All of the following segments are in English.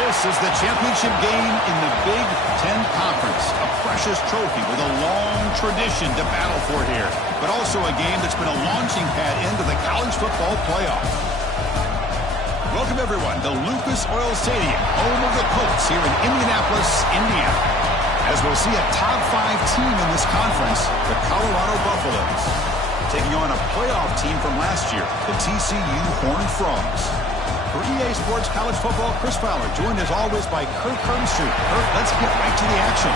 This is the championship game in the Big Ten Conference. A precious trophy with a long tradition to battle for here. But also a game that's been a launching pad into the college football playoff. Welcome, everyone, to Lucas Oil Stadium, home of the Colts here in Indianapolis, Indiana. As we'll see a top 5 team in this conference, the Colorado Buffaloes, taking on a playoff team from last year, the TCU Horned Frogs. For EA Sports College Football, Chris Fowler, joined as always by Kirk Herbstreit. Kirk, let's get right to the action.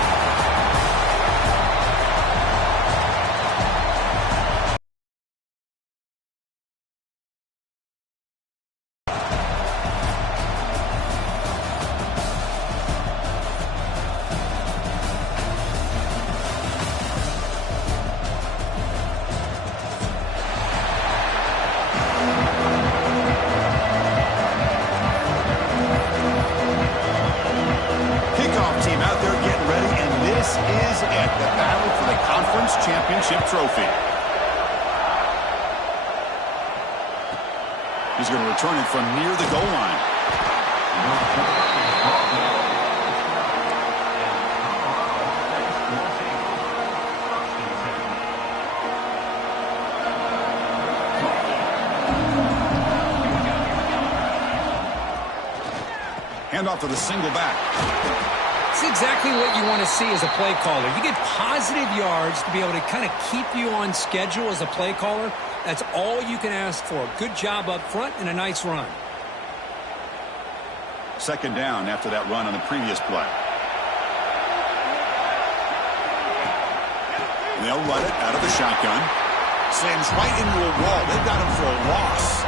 Trophy. He's going to return it from near the goal line. Hand off to the single back. It's exactly what you want to see as a play caller. You get positive yards to be able to kind of keep you on schedule as a play caller. That's all you can ask for. Good job up front and a nice run. Second down after that run on the previous play. They'll run it out of the shotgun. Slams right into a wall. They've got him for a loss.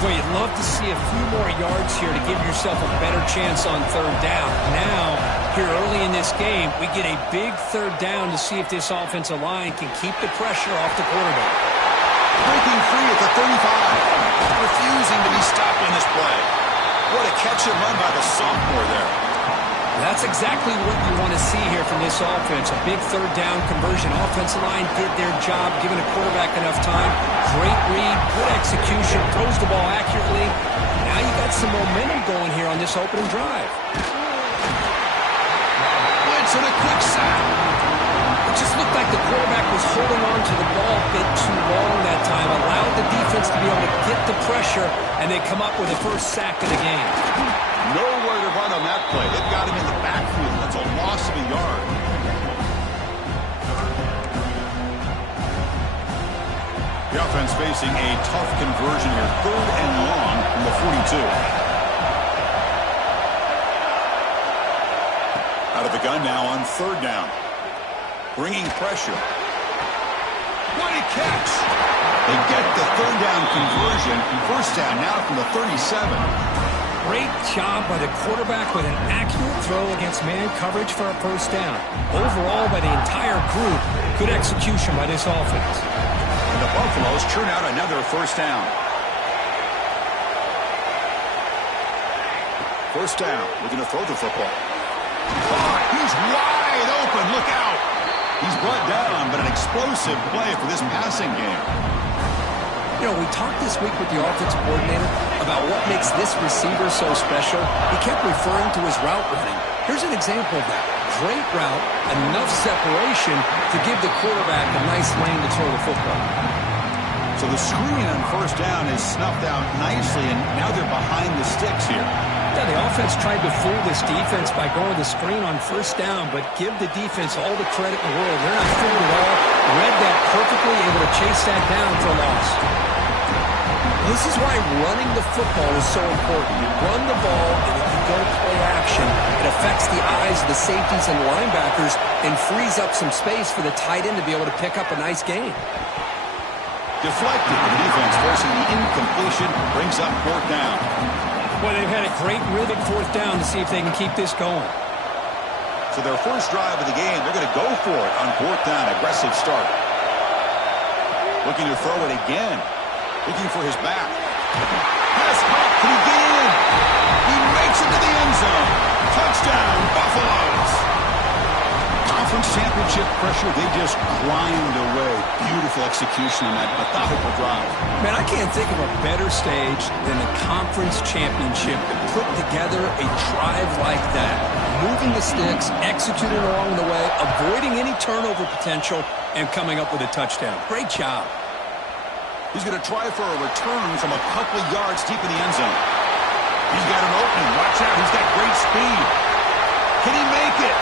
Boy, you'd love to see a few more yards here to give yourself a better chance on third down. Now, here early in this game, we get a big third down to see if this offensive line can keep the pressure off the quarterback. Breaking free at the 35. Refusing to be stopped on this play. What a catch and run by the sophomore there. That's exactly what you want to see here from this offense. A big third down conversion. Offensive line did their job, giving a quarterback enough time. Great read, good execution, throws the ball accurately. Now you got some momentum going here on this opening drive. Blitz and a quick sack. It just looked like the quarterback was holding on to the ball a bit too long that time. Allowed the defense to be able to get the pressure, and they come up with the first sack of the game. Nowhere to run on that play. They've got him in the backfield. That's a loss of a yard. The offense facing a tough conversion here. 3rd and long from the 42. Out of the gun now on 3rd down. Bringing pressure. What a catch! They get the 3rd down conversion. 1st down now from the 37. Great job by the quarterback with an accurate throw against man coverage for a 1st down. Overall, by the entire group, good execution by this offense. And the Buffaloes churn out another 1st down. 1st down, looking to throw the football. Caught! He's wide open, look out! He's brought down, but an explosive play for this passing game. You know, we talked this week with the offensive coordinator about what makes this receiver so special. He kept referring to his route running. Here's an example of that. Great route, enough separation to give the quarterback a nice lane to throw the football. So the screen on 1st down is snuffed out nicely, and now they're behind the sticks here. Yeah, the offense tried to fool this defense by going the screen on 1st down, but give the defense all the credit in the world. They're not fooled at all. Read that perfectly, able to chase that down for a loss. This is why running the football is so important. You run the ball, and if you go play action, it affects the eyes of the safeties and linebackers and frees up some space for the tight end to be able to pick up a nice gain. Deflected. The defense forcing the incompletion, brings up 4th down. Well, they've had a great rhythm 4th down to see if they can keep this going. So their first drive of the game, they're going to go for it on 4th down. Aggressive start. Looking to throw it again. Looking for his back. Pass caught. Can he get in? He makes it to the end zone. Touchdown, Buffaloes. Conference championship pressure, they just grind away. Beautiful execution on that methodical drive. Man, I can't think of a better stage than the conference championship to put together a drive like that. Moving the sticks, executing along the way, avoiding any turnover potential, and coming up with a touchdown. Great job. He's going to try for a return from a couple of yards deep in the end zone. He's got an opening. Watch out. He's got great speed. Can he make it?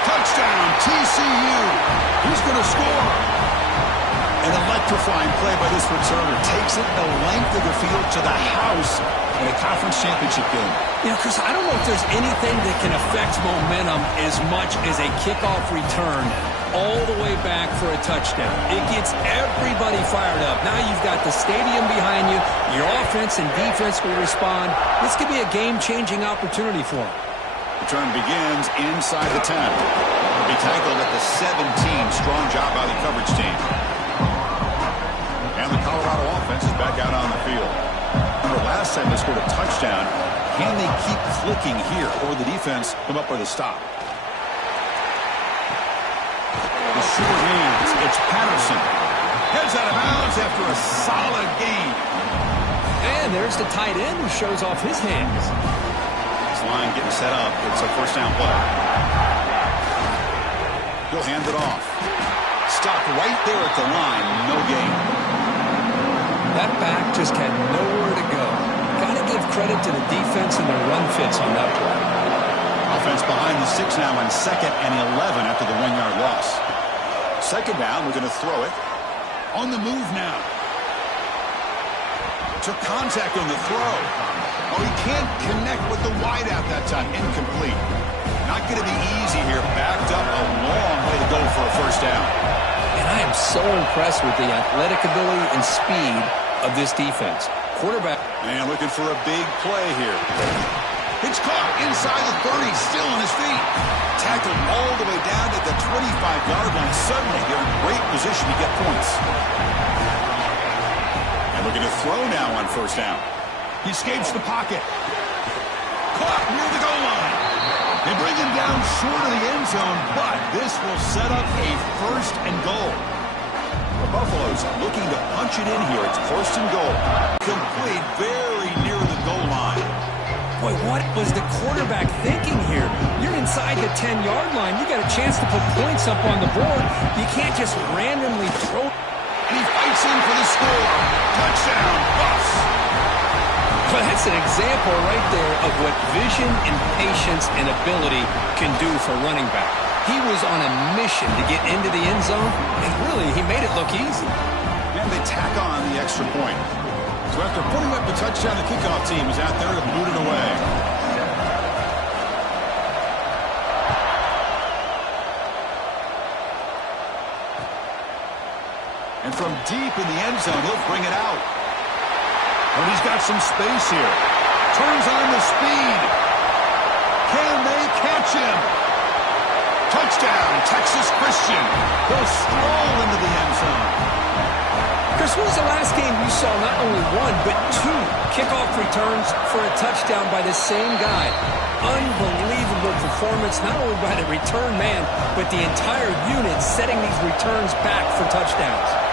Touchdown, TCU. He's going to score. An electrifying play by this returner. Takes it the length of the field to the house in a conference championship game. You know, Chris, I don't know if there's anything that can affect momentum as much as a kickoff return all the way back for a touchdown. It gets everybody fired up. Now you've got the stadium behind you. Your offense and defense will respond. This could be a game-changing opportunity for them. Return begins inside the 10. He'll be tackled at the 17. Strong job by the coverage team. And the Colorado offense is back out on the field. Remember, last time they scored a touchdown. Can they keep clicking here, or the defense come up with a stop? The short hands. It's Patterson. Heads out of bounds after a solid gain. And there's the tight end who shows off his hands. Line getting set up. It's a first down play. He'll hand it off. Stopped right there at the line. No gain. That back just had nowhere to go. Got to give credit to the defense and their run fits on that play. Offense behind the 6 now on 2nd and 11 after the 1-yard loss. Second down. We're going to throw it. On the move now. Took contact on the throw. Oh, he can't connect with the wideout that time. Incomplete. Not going to be easy here. Backed up a long way to go for a first down. And I am so impressed with the athletic ability and speed of this defense. Quarterback. And looking for a big play here. It's caught inside the 30. Still on his feet. Tackled all the way down at the 25-yard line. Suddenly, they're in great position to get points. And looking to throw now on first down. He escapes the pocket. Caught near the goal line. They bring him down short of the end zone, but this will set up a first and goal. The Buffaloes looking to punch it in here. It's first and goal. Complete very near the goal line. Boy, what was the quarterback thinking here? You're inside the 10-yard line. You got a chance to put points up on the board. You can't just randomly throw. He fights in for the score. Touchdown, Buffs. Well, that's an example right there of what vision and patience and ability can do for running back. He was on a mission to get into the end zone, and really, he made it look easy. And they tack on the extra point. So after putting up the touchdown, the kickoff team is out there to boot it away. And from deep in the end zone, he'll bring it out. And he's got some space here. Turns on the speed. Can they catch him? Touchdown, Texas Christian. He'll stroll into the end zone. Chris, when was the last game you saw not only one, but two kickoff returns for a touchdown by the same guy? Unbelievable performance, not only by the return man, but the entire unit setting these returns back for touchdowns.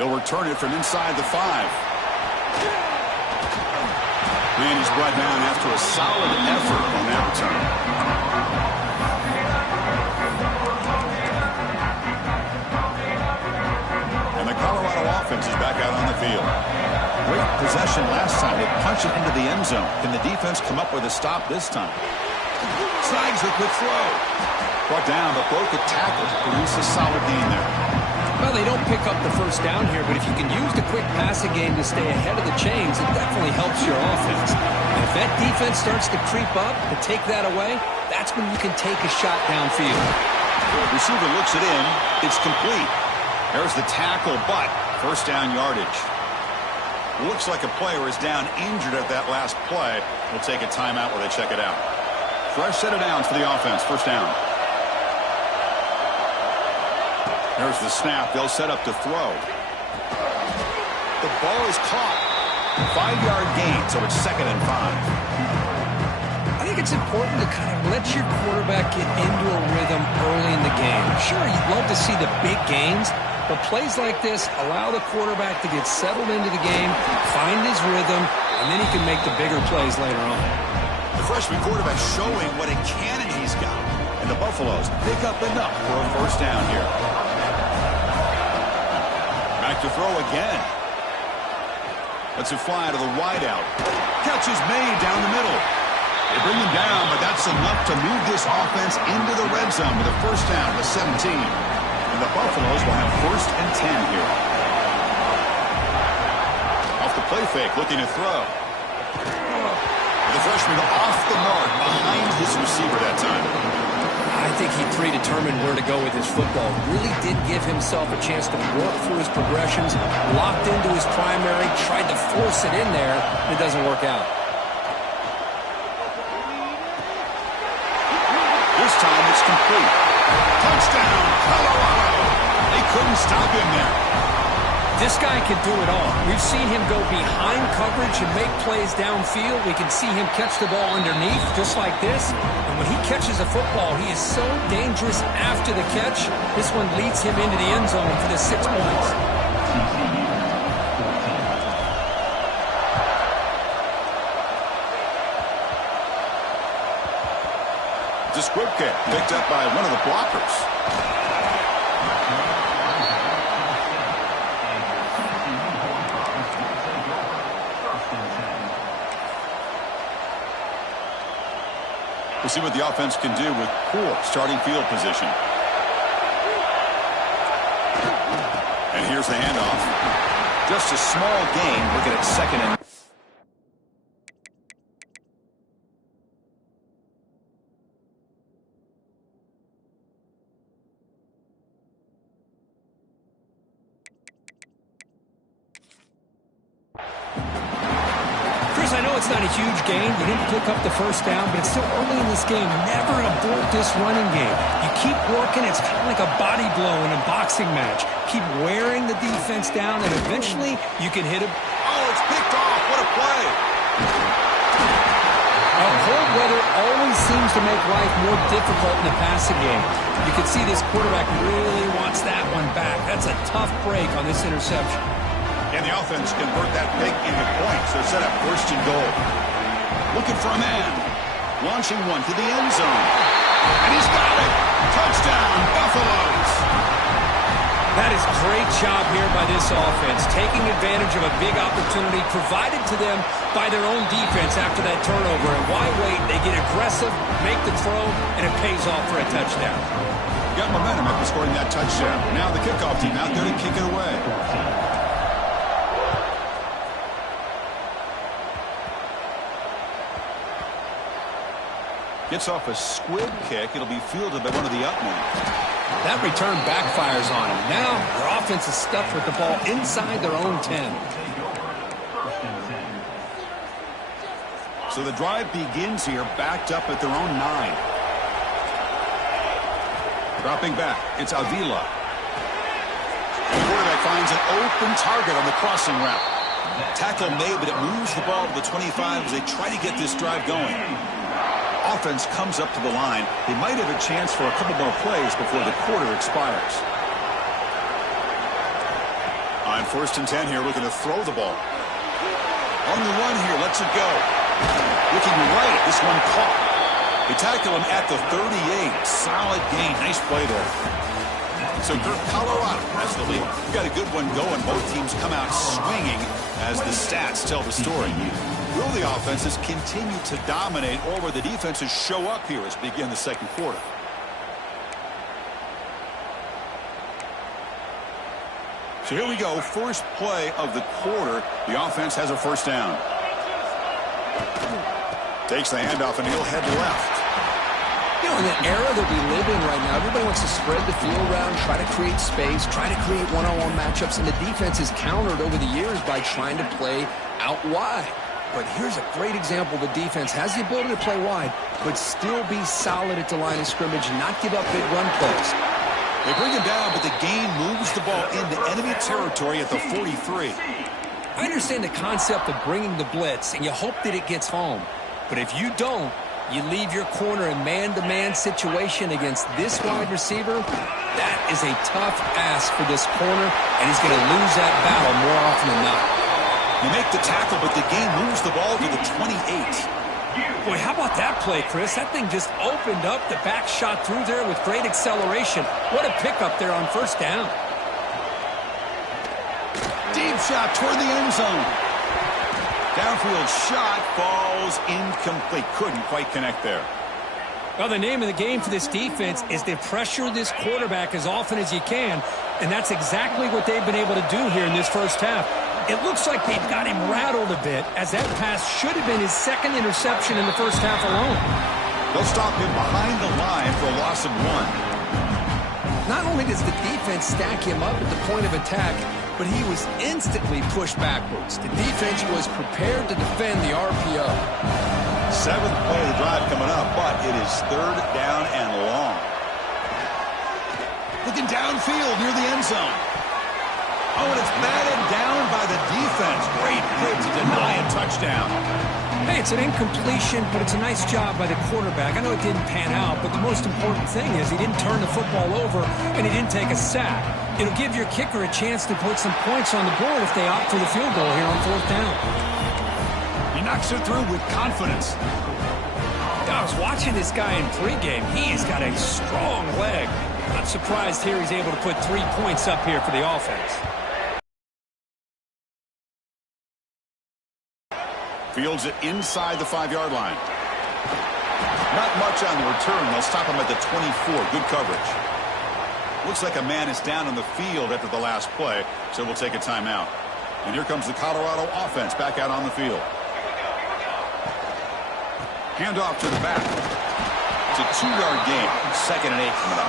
They'll return it from inside the 5. And he's brought down after a solid effort on that return. And the Colorado offense is back out on the field. Great possession last time. They punched it into the end zone. Can the defense come up with a stop this time? Snags the quick throw. Brought down, but broke a tackle to produce a solid gain there. Well, they don't pick up the first down here, but if you can use the quick passing game to stay ahead of the chains, it definitely helps your offense. And if that defense starts to creep up and take that away, that's when you can take a shot downfield. The receiver looks it in. It's complete. There's the tackle, but first down yardage. Looks like a player is down injured at that last play. We'll take a timeout where they check it out. Fresh set of downs for the offense. First down. There's the snap. They'll set up to throw. The ball is caught. 5-yard gain, so it's 2nd and 5. think it's important to kind of let your quarterback get into a rhythm early in the game. Sure, you'd love to see the big gains, but plays like this allow the quarterback to get settled into the game, find his rhythm, and then he can make the bigger plays later on. The freshman quarterback showing what a cannon he's got. And the Buffaloes pick up enough for a first down here. Back to throw again. Lets it fly to the wideout. Catch is made down the middle. They bring him down, but that's enough to move this offense into the red zone with a first down to 17. And the Buffaloes will have first and 10 here. Off the play fake, looking to throw. The freshman off the mark behind his receiver that time. I think he predetermined where to go with his football. Really did give himself a chance to work through his progressions, locked into his primary, tried to force it in there, and it doesn't work out. This time it's complete. Touchdown, Colorado! They couldn't stop him there. This guy can do it all. We've seen him go behind coverage and make plays downfield. We can see him catch the ball underneath just like this. And when he catches a football, he is so dangerous after the catch. This one leads him into the end zone for the 6 points. It's a squib kick picked up by one of the blockers. We'll see what the offense can do with poor starting field position. And here's the handoff. Just a small gain. Looking at second and... I know it's not a huge gain. You didn't pick up the first down, but it's still early in this game. Never abort this running game. You keep working. It's kind of like a body blow in a boxing match. Keep wearing the defense down, and eventually you can hit him. Oh, it's picked off. What a play. Cold weather always seems to make life more difficult in the passing game. You can see this quarterback really wants that one back. That's a tough break on this interception. And the offense convert that pick into points. They're set up first and goal. Looking for a man. Launching one to the end zone. And he's got it. Touchdown, Buffaloes. That is great job here by this offense, taking advantage of a big opportunity provided to them by their own defense after that turnover. And why wait? They get aggressive, make the throw, and it pays off for a touchdown. Got momentum after scoring that touchdown. Now the kickoff team out there to kick it away. Gets off a squib kick. It'll be fielded by one of the up men. That return backfires on him. Now their offense is stuck with the ball inside their own 10. So the drive begins here, backed up at their own 9. Dropping back, it's Avila. The quarterback finds an open target on the crossing route. Tackle made, but it moves the ball to the 25 as they try to get this drive going. Offense comes up to the line. They might have a chance for a couple more plays before the quarter expires. On first and 10 here, looking to throw the ball. On the run here, lets it go. Looking right, this one caught. They tackle him at the 38. Solid gain. Nice play there. So Colorado has the lead. We've got a good one going. Both teams come out swinging as the stats tell the story. Will the offenses continue to dominate, or will the defenses show up here as we begin the second quarter? So here we go. First play of the quarter. The offense has a first down. Takes the handoff, and he'll head left. You know, in the era that we live in right now, everybody wants to spread the field around, try to create space, try to create one-on-one matchups, and the defense is countered over the years by trying to play out wide. But here's a great example. The defense has the ability to play wide, but still be solid at the line of scrimmage and not give up big run plays. They bring him down, but the gain moves the ball into enemy territory at the 43. I understand the concept of bringing the blitz, and you hope that it gets home. But if you don't, You leave your corner in man-to-man situation against this wide receiver, that is a tough ask for this corner, and he's going to lose that battle more often than not. You make the tackle, but the game moves the ball to the 28. Boy, how about that play, Chris? That thing just opened up. The back shot through there with great acceleration. What a pickup there on first down. Deep shot toward the end zone. Downfield shot falls incomplete. Couldn't quite connect there. Well, the name of the game for this defense is to pressure this quarterback as often as you can, and that's exactly what they've been able to do here in this first half. It looks like they've got him rattled a bit, as that pass should have been his second interception in the first half alone. They'll stop him behind the line for a loss of 1. Not only does the defense stack him up at the point of attack, but he was instantly pushed backwards. The defense was prepared to defend the RPO. 7th play of the drive coming up, but it is 3rd down and long. Looking downfield near the end zone. Oh, and it's batted down by the defense. Great hit to deny a touchdown. Hey, it's an incompletion, but it's a nice job by the quarterback. I know it didn't pan out, but the most important thing is he didn't turn the football over and he didn't take a sack. It'll give your kicker a chance to put some points on the board if they opt for the field goal here on 4th down. He knocks it through with confidence. I was watching this guy in pregame. He's got a strong leg. Not surprised here he's able to put 3 points up here for the offense. Fields it inside the 5-yard line. Not much on the return. They'll stop him at the 24. Good coverage. Looks like a man is down on the field after the last play, so we'll take a timeout. And here comes the Colorado offense back out on the field. Handoff to the back. It's a 2-yard gain. 2nd and 8 coming up.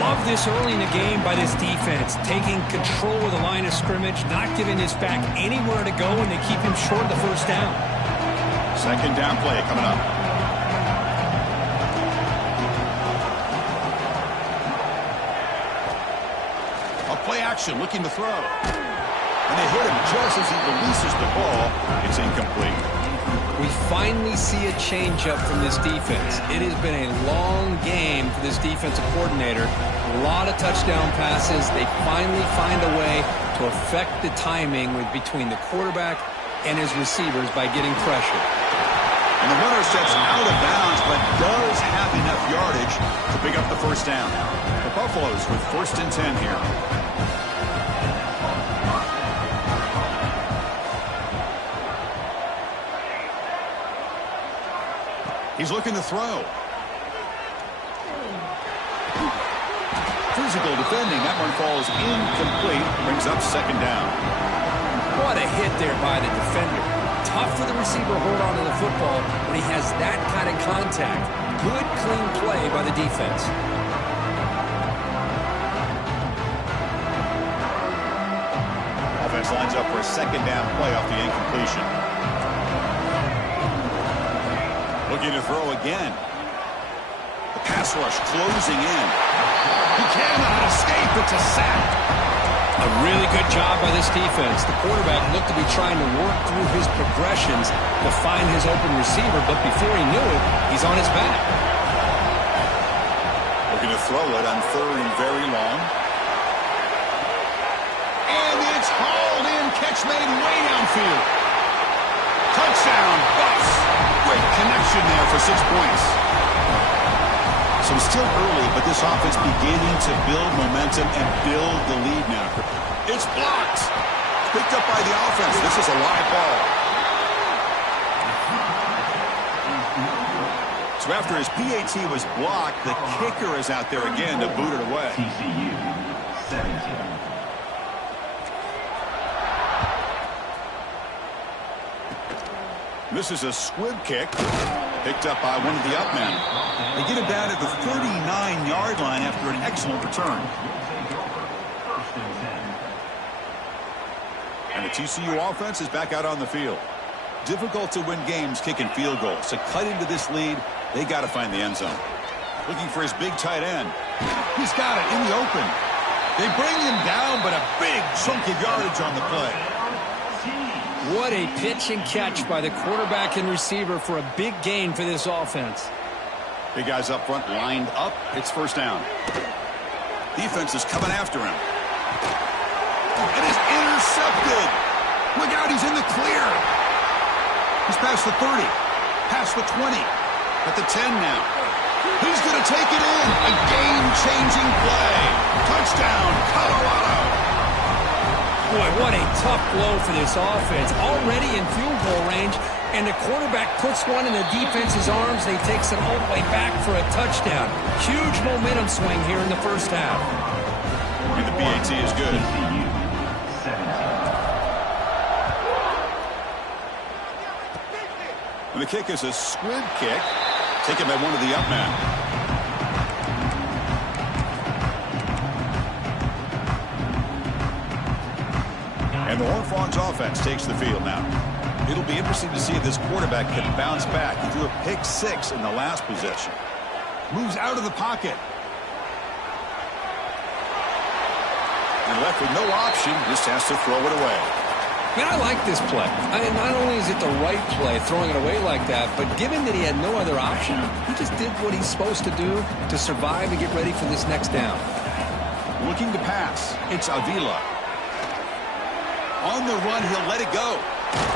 Love this early in the game by this defense, taking control of the line of scrimmage, not giving this back anywhere to go, and they keep him short of the first down. 2nd down play coming up. A play action, looking to throw. And they hit him just as he releases the ball. It's incomplete. We finally see a changeup from this defense. It has been a long game for this defensive coordinator. A lot of touchdown passes. They finally find a way to affect the timing between the quarterback and his receivers by getting pressure. And the runner steps out of bounds, but does have enough yardage to pick up the first down. The Buffaloes with 1st and 10 here. He's looking to throw. Physical defending. That one falls incomplete. Brings up 2nd down. What a hit there by the defender. Tough for the receiver to hold on to the football when he has that kind of contact. Good, clean play by the defense. Offense lines up for a 2nd down play off the incompletion. Looking to throw again. The pass rush closing in. He cannot escape. It's a sack. A really good job by this defense. The quarterback looked to be trying to work through his progressions to find his open receiver, but before he knew it, he's on his back. Looking to throw it on 3rd and very long. And it's hauled in. Catch made way downfield. Touchdown, Buffs. Great connection there for 6 points. So it's still early, but this offense beginning to build momentum and build the lead now. It's blocked. Picked up by the offense. This is a live ball. So after his PAT was blocked, the kicker is out there again to boot it away. TCU 17. This is a squib kick, picked up by one of the up men. They get it down at the 39-yard line after an excellent return. And the TCU offense is back out on the field. Difficult to win games kicking field goals. To cut into this lead, they got to find the end zone. Looking for his big tight end. He's got it in the open. They bring him down, but a big chunk of yardage on the play. What a pitch and catch by the quarterback and receiver for a big gain for this offense. Big guys up front lined up. It's first down. Defense is coming after him. It is intercepted. Look out, he's in the clear. He's past the 30, past the 20, at the 10 now. He's going to take it in. A game-changing play. Touchdown, Colorado. Boy, what a tough blow for this offense. Already in field goal range, and the quarterback puts one in the defense's arms, and he takes it all the way back for a touchdown. Huge momentum swing here in the first half. And the PAT is good. TCU 17. And the kick is a squib kick, taken by one of the up men. And the Horned Frogs offense takes the field now. It'll be interesting to see if this quarterback can bounce back. He threw a pick 6 in the last possession. Moves out of the pocket. And left with no option, just has to throw it away. Man, I like this play. Not only is it the right play, throwing it away like that, but given that he had no other option, he just did what he's supposed to do to survive and get ready for this next down. Looking to pass. It's Avila. On the run, he'll let it go.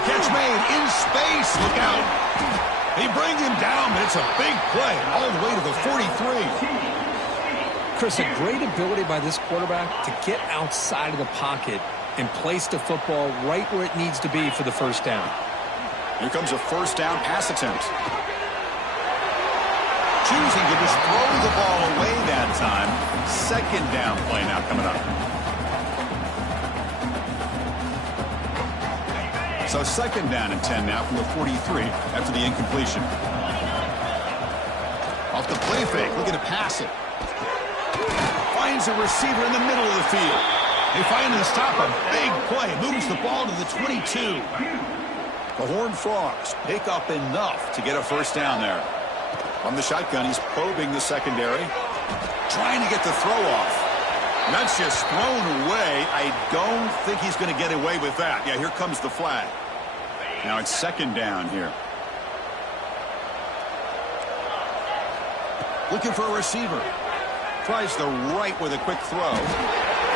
Catch made in space. Look out. They bring him down, but it's a big play all the way to the 43. Chris, a great ability by this quarterback to get outside of the pocket and place the football right where it needs to be for the first down. Here comes a first down pass attempt. Choosing to just throw the ball away that time. Second down play now coming up. So second down and 10 now from the 43 after the incompletion. Off the play fake, looking to pass it. Finds a receiver in the middle of the field. They finally stop a big play. Moves the ball to the 22. The Horned Frogs pick up enough to get a first down there. From the shotgun, he's probing the secondary. Trying to get the throw off. And that's just thrown away. I don't think he's going to get away with that. Yeah, here comes the flag. Now it's second down here. Looking for a receiver. Tries the right with a quick throw.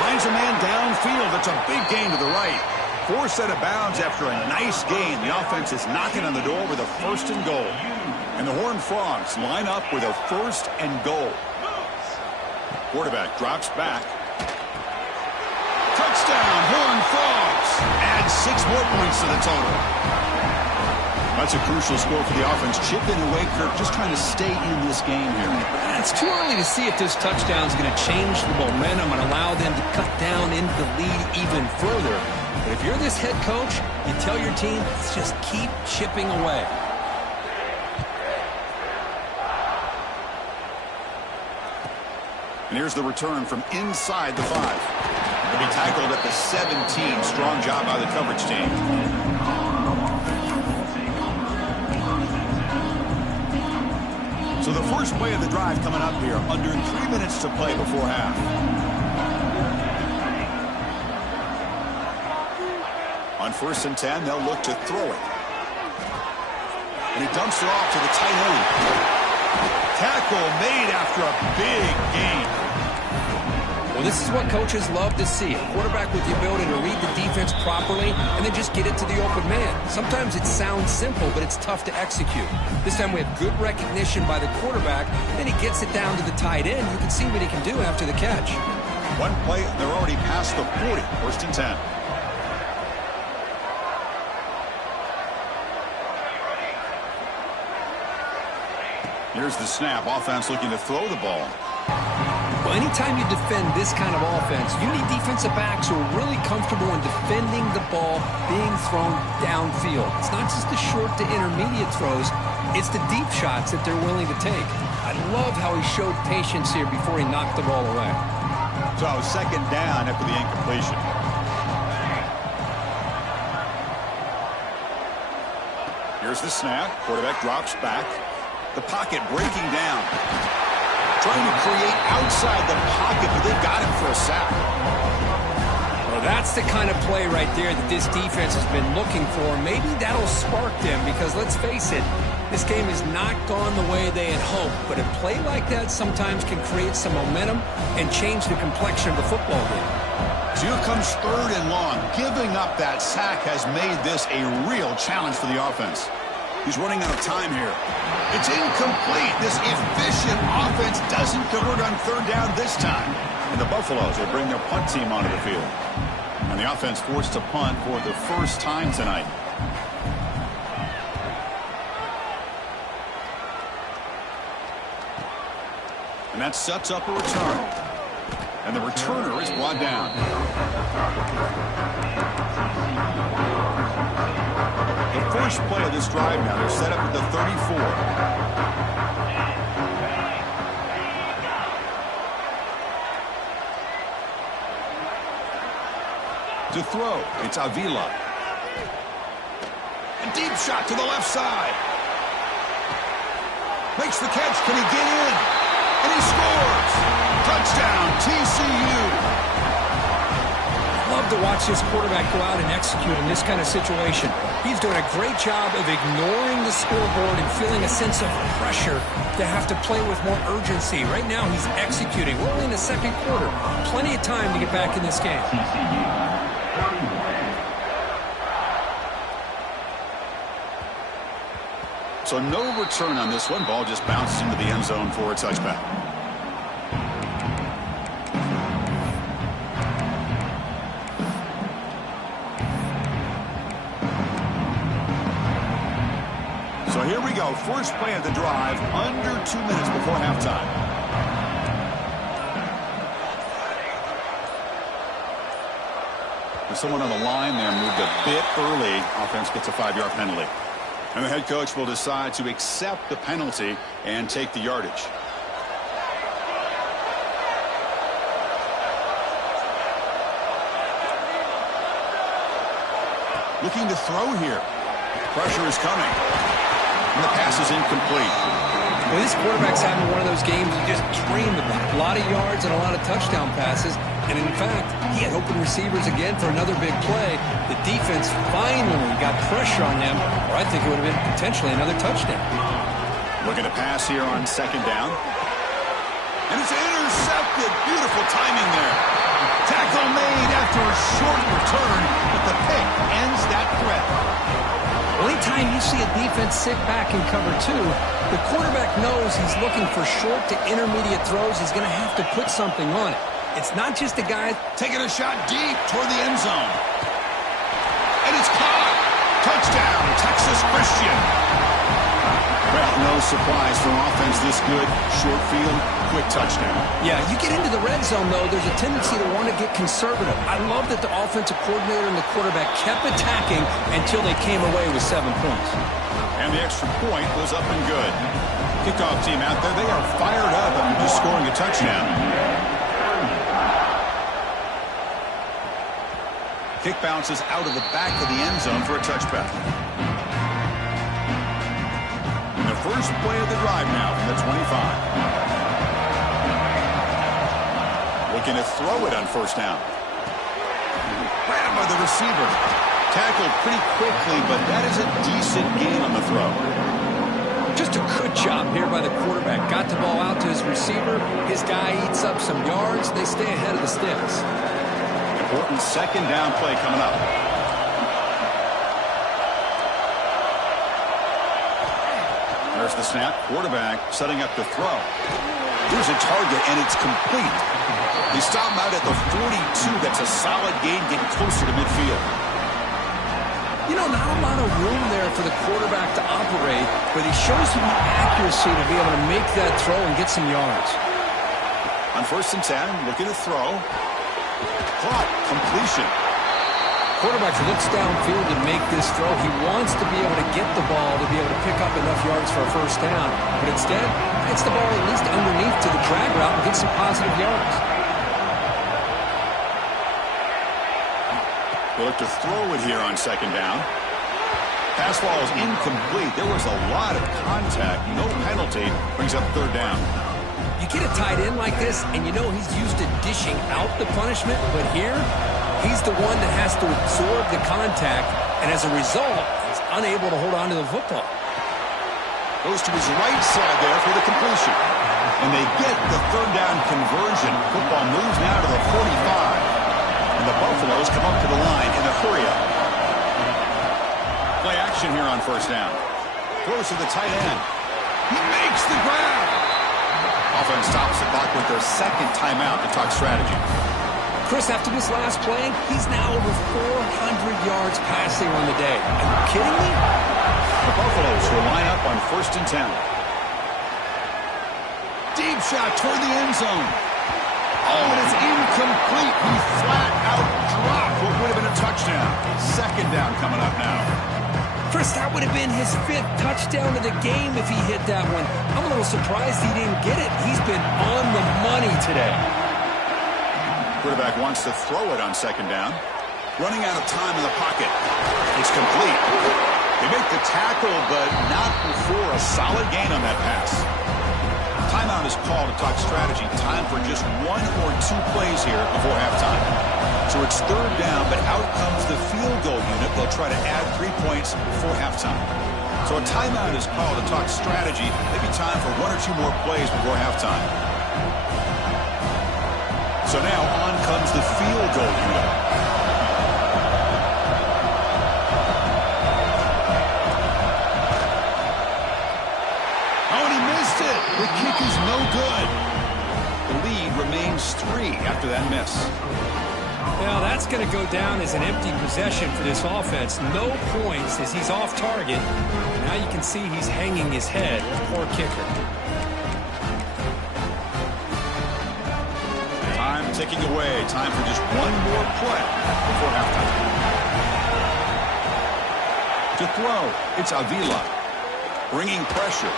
Finds a man downfield. It's a big gain to the right. Forced out of bounds after a nice gain. The offense is knocking on the door with a first and goal. And the Horned Frogs line up with a first and goal. Quarterback drops back. Touchdown, Horned Frogs. Adds 6 more points to the total. That's a crucial score for the offense. Chipping away, Kirk, just trying to stay in this game here. It's too early to see if this touchdown is going to change the momentum and allow them to cut down into the lead even further. But if you're this head coach, you tell your team, just keep chipping away. And here's the return from inside the 5. He'll be tackled at the 17. Strong job by the coverage team. So the first play of the drive coming up here. Under 3 minutes to play before half. On first and 10, they'll look to throw it. And he dumps it off to the tight end. Tackle made after a big gain. Well, this is what coaches love to see. A quarterback with the ability to read the defense properly and then just get it to the open man. Sometimes it sounds simple, but it's tough to execute. This time we have good recognition by the quarterback, and he gets it down to the tight end. You can see what he can do after the catch. One play, they're already past the 40. First and 10. Here's the snap. Offense looking to throw the ball. Well, anytime you defend this kind of offense, you need defensive backs who are really comfortable in defending the ball being thrown downfield. It's not just the short to intermediate throws. It's the deep shots that they're willing to take. I love how he showed patience here before he knocked the ball away. So second down after the incompletion. Here's the snap. Quarterback drops back. The pocket breaking down. Trying to create outside the pocket, but they got him for a sack. Well, Well, that's the kind of play right there that this defense has been looking for. Maybe that'll spark them because, let's face it, this game has not gone the way they had hoped. But a play like that sometimes can create some momentum and change the complexion of the football game. So here comes 3rd and long. Giving up that sack has made this a real challenge for the offense. He's running out of time here. It's incomplete. This efficient offense doesn't convert on 3rd down this time. And the Buffaloes will bring their punt team onto the field. And the offense forced to punt for the first time tonight. And that sets up a return. And the returner is brought down. The first play of this drive now, they're set up at the 34. To throw, it's Avila. A deep shot to the left side. Makes the catch. Can he get in? And he scores! Touchdown, TCU! Love to watch this quarterback go out and execute in this kind of situation. He's doing a great job of ignoring the scoreboard and feeling a sense of pressure to have to play with more urgency. Right now, he's executing. We're only in the 2nd quarter. Plenty of time to get back in this game. So no return on this one. Ball just bounces into the end zone for a touchback. So here we go. First play of the drive, under 2 minutes before halftime. With someone on the line there, moved a bit early. Offense gets a 5-yard penalty. And the head coach will decide to accept the penalty and take the yardage. Looking to throw here. Pressure is coming. And the pass is incomplete. Well, this quarterback's having one of those games you just dreamed about. A lot of yards and a lot of touchdown passes. And in fact, he had open receivers again for another big play. The defense finally got pressure on them, or I think it would have been potentially another touchdown. Looking to pass here on 2nd down. And it's intercepted. Beautiful timing there. Tackle made after a short return, but the pick ends that threat. Well, anytime you see a defense sit back and cover 2, the quarterback knows he's looking for short to intermediate throws. He's going to have to put something on it. It's not just a guy taking a shot deep toward the end zone. And it's caught. Touchdown, Texas Christian. Well, no surprise for an offense this good. Short field, quick touchdown. Yeah, you get into the red zone, though, there's a tendency to want to get conservative. I love that the offensive coordinator and the quarterback kept attacking until they came away with 7 points. And the extra point was up and good. Kickoff team out there, they are fired up after just scoring a touchdown. Kick bounces out of the back of the end zone for a touchback. And the first play of the drive now from the 25. Looking to throw it on 1st down. Grabbed by the receiver. Tackled pretty quickly, but that is a decent gain on the throw. Just a good job here by the quarterback. Got the ball out to his receiver. His guy eats up some yards. They stay ahead of the sticks. Important 2nd down play coming up. There's the snap. Quarterback setting up the throw. Here's a target, and it's complete. He stopped him out at the 42. That's a solid gain, getting closer to midfield. You know, not a lot of room there for the quarterback to operate, but he shows you the accuracy to be able to make that throw and get some yards. On 1st and 10, looking to throw. Caught. Completion. Quarterback looks downfield to make this throw. He wants to be able to get the ball to be able to pick up enough yards for a 1st down. But instead, gets the ball at least underneath to the drag route and gets some positive yards. We'll look to throw it here on 2nd down. Pass ball is incomplete. There was a lot of contact. No penalty. Brings up 3rd down. You get a tight end like this, and you know he's used to dishing out the punishment, but here, He's the one that has to absorb the contact, and as a result, he's unable to hold on to the football. Goes to his right side there for the completion. And they get the third down conversion. Football moves now to the 45. And the Buffaloes come up to the line in a hurry-up. Play action here on first down. Throws to the tight end. He makes the grab. Offense stops the clock with their second timeout to talk strategy. Chris, after this last play, he's now over 400 yards passing on the day. Are you kidding me? The Buffaloes will line up on 1st and 10. Deep shot toward the end zone. Oh, and it's incomplete. He flat out dropped what would have been a touchdown. 2nd down coming up now. Chris, that would have been his 5th touchdown of the game if he hit that one. I'm a little surprised he didn't get it. He's been on the money today. Quarterback wants to throw it on 2nd down. Running out of time in the pocket. It's complete. They make the tackle, but not before a solid gain on that pass. Timeout is called to talk strategy. Time for just 1 or 2 plays here before halftime. So it's 3rd down, but out comes the field goal unit. They'll try to add 3 points before halftime. So a timeout is called to talk strategy. Maybe time for 1 or 2 more plays before halftime. So now on comes the field goal unit. The kick is no good. The lead remains 3 after that miss. Well, that's going to go down as an empty possession for this offense. No points as he's off target. Now you can see he's hanging his head. Poor kicker. Time ticking away. Time for just 1 more play before halftime. To throw, it's Avila. Bringing pressure.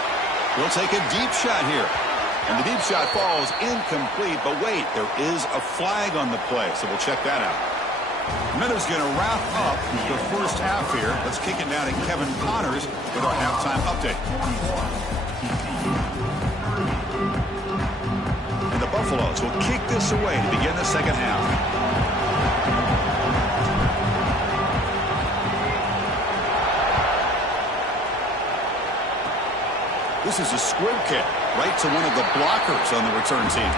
He'll take a deep shot here. And the deep shot falls incomplete. But wait, there is a flag on the play, so we'll check that out. Miller's going to wrap up the first half here. Let's kick it down to Kevin Connors with our halftime update. And the Buffaloes will kick this away to begin the second half. This is a squib kick right to one of the blockers on the return team.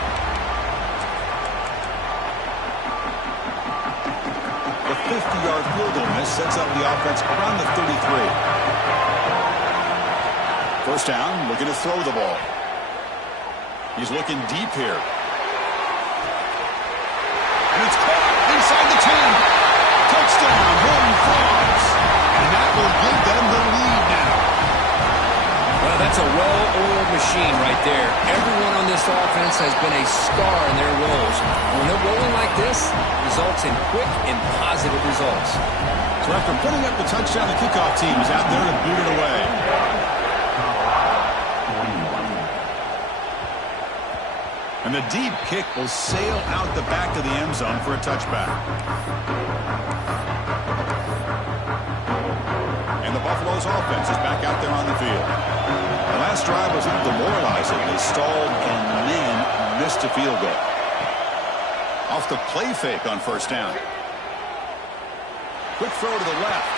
The 50-yard field goal miss sets up the offense around the 33. First down, looking to throw the ball. He's looking deep here. And it's caught inside the 10. Touchdown, Horned Frogs. And that will give them the lead now. Well, that's a well-oiled machine right there. Everyone on this offense has been a star in their roles. When they're rolling like this, results in quick and positive results. So after putting up the touchdown, the kickoff team is out there to boot it away. And the deep kick will sail out the back of the end zone for a touchback. And the Buffaloes offense is back out there on the field. The last drive was demoralizing. They stalled and then missed a field goal. Off the play fake on first down. Quick throw to the left.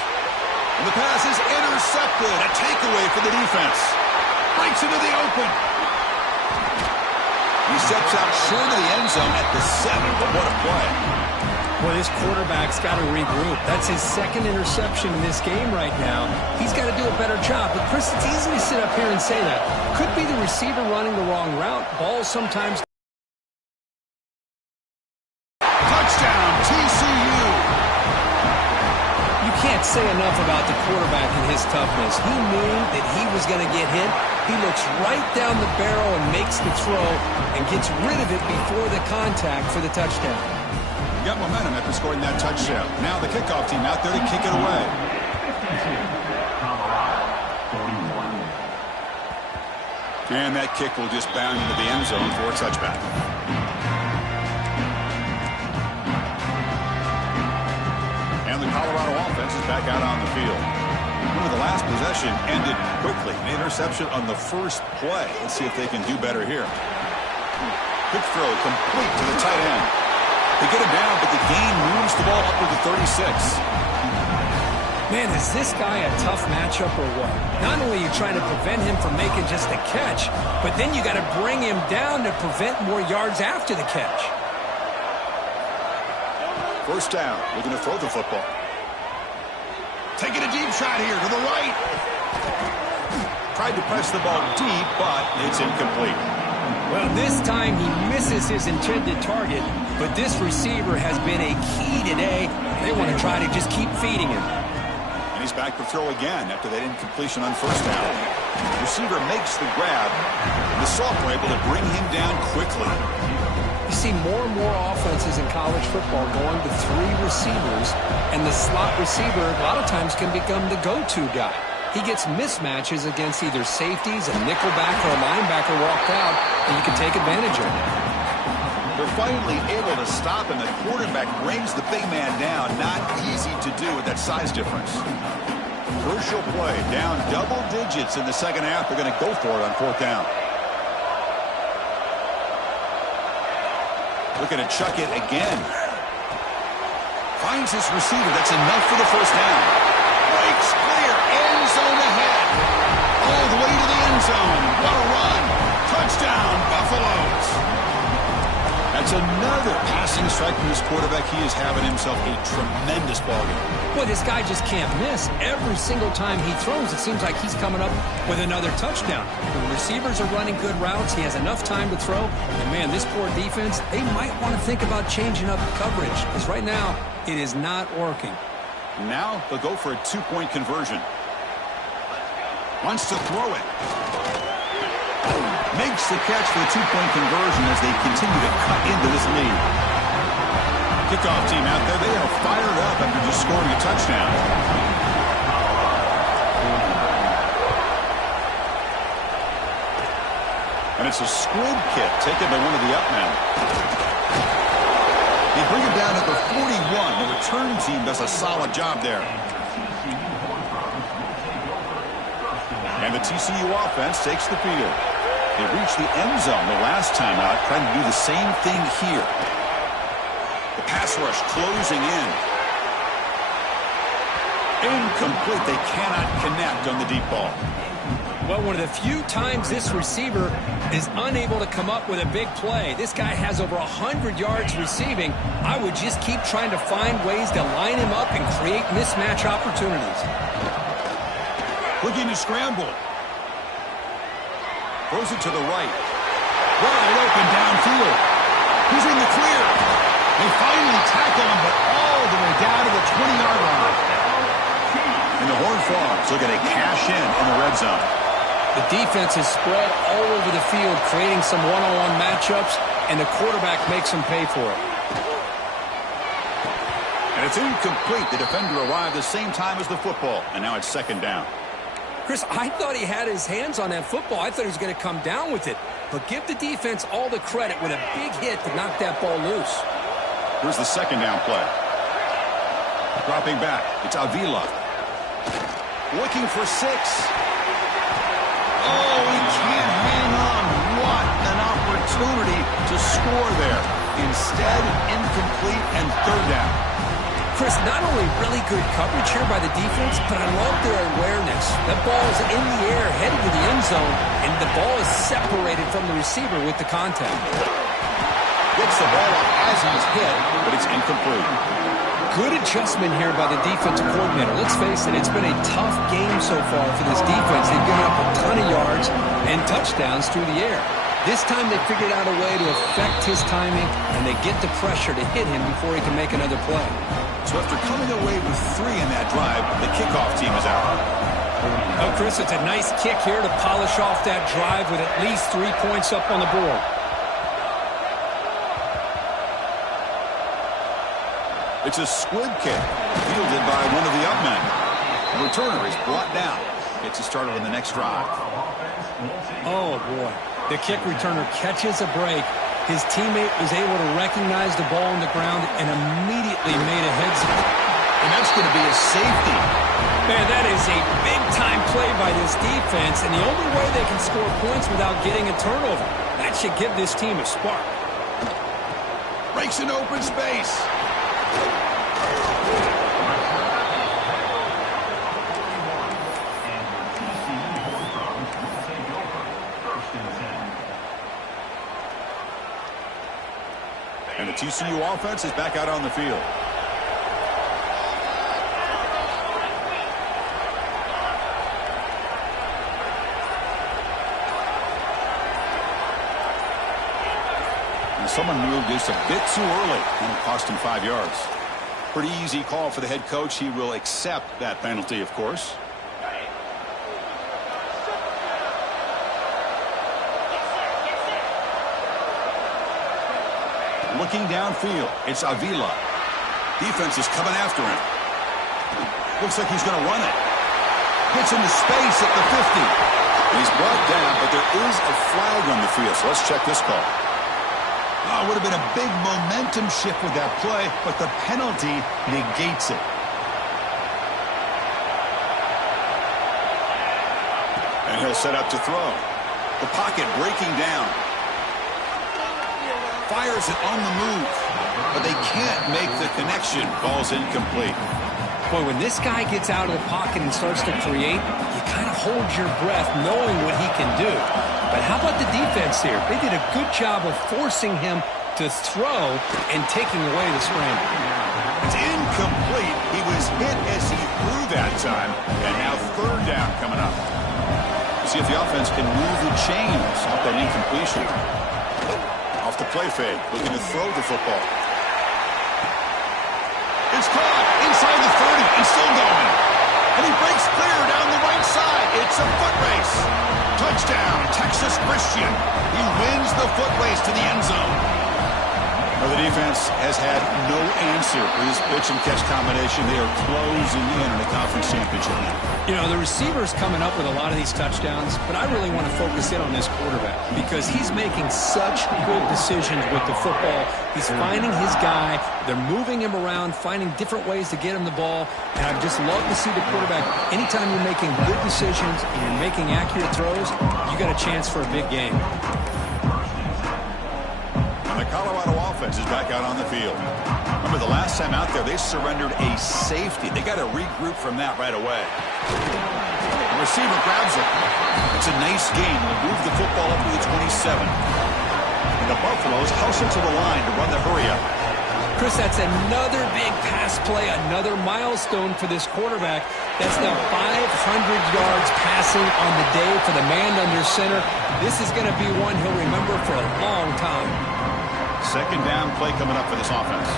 And the pass is intercepted. A takeaway for the defense. Breaks into the open. He steps out short of the end zone at the 7, but what a play. Well, this quarterback's got to regroup. That's his 2nd interception in this game right now. He's got to do a better job. But, Chris, it's easy to sit up here and say that. Could be the receiver running the wrong route. Balls sometimes. Touchdown, TCU. You can't say enough about the quarterback and his toughness. He knew that he was going to get hit. He looks right down the barrel and makes the throw and gets rid of it before the contact for the touchdown. Got momentum after scoring that touchdown. Now the kickoff team out there to kick it away. And that kick will just bound into the end zone for a touchback. And the Colorado offense is back out on the field. Remember, the last possession ended quickly. An interception on the first play. Let's see if they can do better here. Quick throw complete to the tight end. They get him down, but the gain moves the ball up to the 36. Man, is this guy a tough matchup or what? Not only are you trying to prevent him from making just a catch, but then you got to bring him down to prevent more yards after the catch. First down, looking to throw the football. Taking a deep shot here to the right. Tried to press the ball deep, but it's incomplete. Well, this time he misses his intended target, but this receiver has been a key today. They want to try to just keep feeding him. And he's back to throw again after that incompletion on first down. The receiver makes the grab. The sophomore able to bring him down quickly. You see more and more offenses in college football going to 3 receivers, and the slot receiver a lot of times can become the go-to guy. He gets mismatches against either safeties, a nickelback, or a linebacker walked out, and you can take advantage of it. They're finally able to stop him. The quarterback brings the big man down. Not easy to do with that size difference. Crucial play. Down double digits in the second half. They're going to go for it on fourth down. Looking to chuck it again. Finds his receiver. That's enough for the first down. Breaks clear. End zone ahead. All the way to the end zone. What a run. Touchdown, Buffaloes. That's another passing strike from this quarterback. He is having himself a tremendous ballgame. Boy, this guy just can't miss. Every single time he throws, it seems like he's coming up with another touchdown. The receivers are running good routes. He has enough time to throw. And, man, this poor defense, they might want to think about changing up coverage, because right now it is not working. Now they'll go for a 2-point conversion. Wants to throw it. Makes the catch for the 2-point conversion as they continue to cut into this lead. Kickoff team out there, they are fired up after just scoring a touchdown. And it's a squib kick taken by one of the up men. They bring him down at the 41. The return team does a solid job there. And the TCU offense takes the field. They reached the end zone the last time out, trying to do the same thing here. The pass rush closing in. Incomplete. They cannot connect on the deep ball. Well, one of the few times this receiver is unable to come up with a big play. This guy has over 100 yards receiving. I would just keep trying to find ways to line him up and create mismatch opportunities. Looking to scramble. Throws it to the right. Wide open downfield. He's in the clear. They finally tackle him, but all the way down to the 20-yard line. And the Horned Frogs looking to cash in the red zone. The defense is spread all over the field, creating some one-on-one matchups, and the quarterback makes them pay for it. And it's incomplete. The defender arrived the same time as the football, and now it's second down. Chris, I thought he had his hands on that football. I thought he was going to come down with it. But give the defense all the credit with a big hit to knock that ball loose. Here's the second down play. Dropping back. It's Avila. Looking for 6. Oh, he can't hang on. What an opportunity to score there. Instead, incomplete and third down. Chris, not only really good coverage here by the defense, but I love their awareness. That ball is in the air, headed to the end zone, and the ball is separated from the receiver with the contact. Gets the ball up as he's hit, but it's incomplete. Good adjustment here by the defensive coordinator. Let's face it, it's been a tough game so far for this defense. They've given up a ton of yards and touchdowns through the air. This time they figured out a way to affect his timing, and they get the pressure to hit him before he can make another play. So after coming away with 3 in that drive, the kickoff team is out. Oh, Chris, it's a nice kick here to polish off that drive with at least 3 points up on the board. It's a squib kick, fielded by one of the up men. The returner is brought down. Gets it started on the next drive. Oh, boy. The kick returner catches a break. His teammate was able to recognize the ball on the ground and immediately made a heads up. And that's going to be a safety. Man, that is a big-time play by this defense, and the only way they can score points without getting a turnover. That should give this team a spark. Breaks into open space. And the TCU offense is back out on the field. And someone moved just a bit too early, and it cost him 5 yards. Pretty easy call for the head coach. He will accept that penalty, of course. Looking downfield, it's Avila. Defense is coming after him. Looks like he's going to run it. Gets into space at the 50. He's brought down, but there is a flag on the field, so let's check this call. Oh, it would have been a big momentum shift with that play, but the penalty negates it. And he'll set up to throw. The pocket breaking down. Fires it on the move, but they can't make the connection. Ball's incomplete. Boy, when this guy gets out of the pocket and starts to create, you kind of hold your breath knowing what he can do. But how about the defense here? They did a good job of forcing him to throw and taking away the scramble. It's incomplete. He was hit as he threw that time, and now third down coming up. See if the offense can move the chains off that incompletion. Off the play fake, looking to throw the football. It's caught inside the 30 and still going. And he breaks clear down the right side. It's a foot race. Touchdown, Texas Christian. He wins the foot race to the end zone. Well, the defense has had no answer for this pitch and catch combination. They are closing in on the conference championship now. You know, the receiver's coming up with a lot of these touchdowns, but I really want to focus in on this quarterback because he's making such good decisions with the football. He's finding his guy. They're moving him around, finding different ways to get him the ball, and I just love to see the quarterback. Anytime you're making good decisions and you're making accurate throws, you got a chance for a big game. And the Colorado offense is back out on the field. Remember the last time out there, they surrendered a safety. They got to regroup from that right away. The receiver grabs it. It's a nice gain. They'll move the football up to the 27. And the Buffaloes hustle to the line to run the hurry-up. Chris, that's another big pass play, another milestone for this quarterback. That's now 500 yards passing on the day for the man under center. This is going to be one he'll remember for a long time. Second down play coming up for this offense.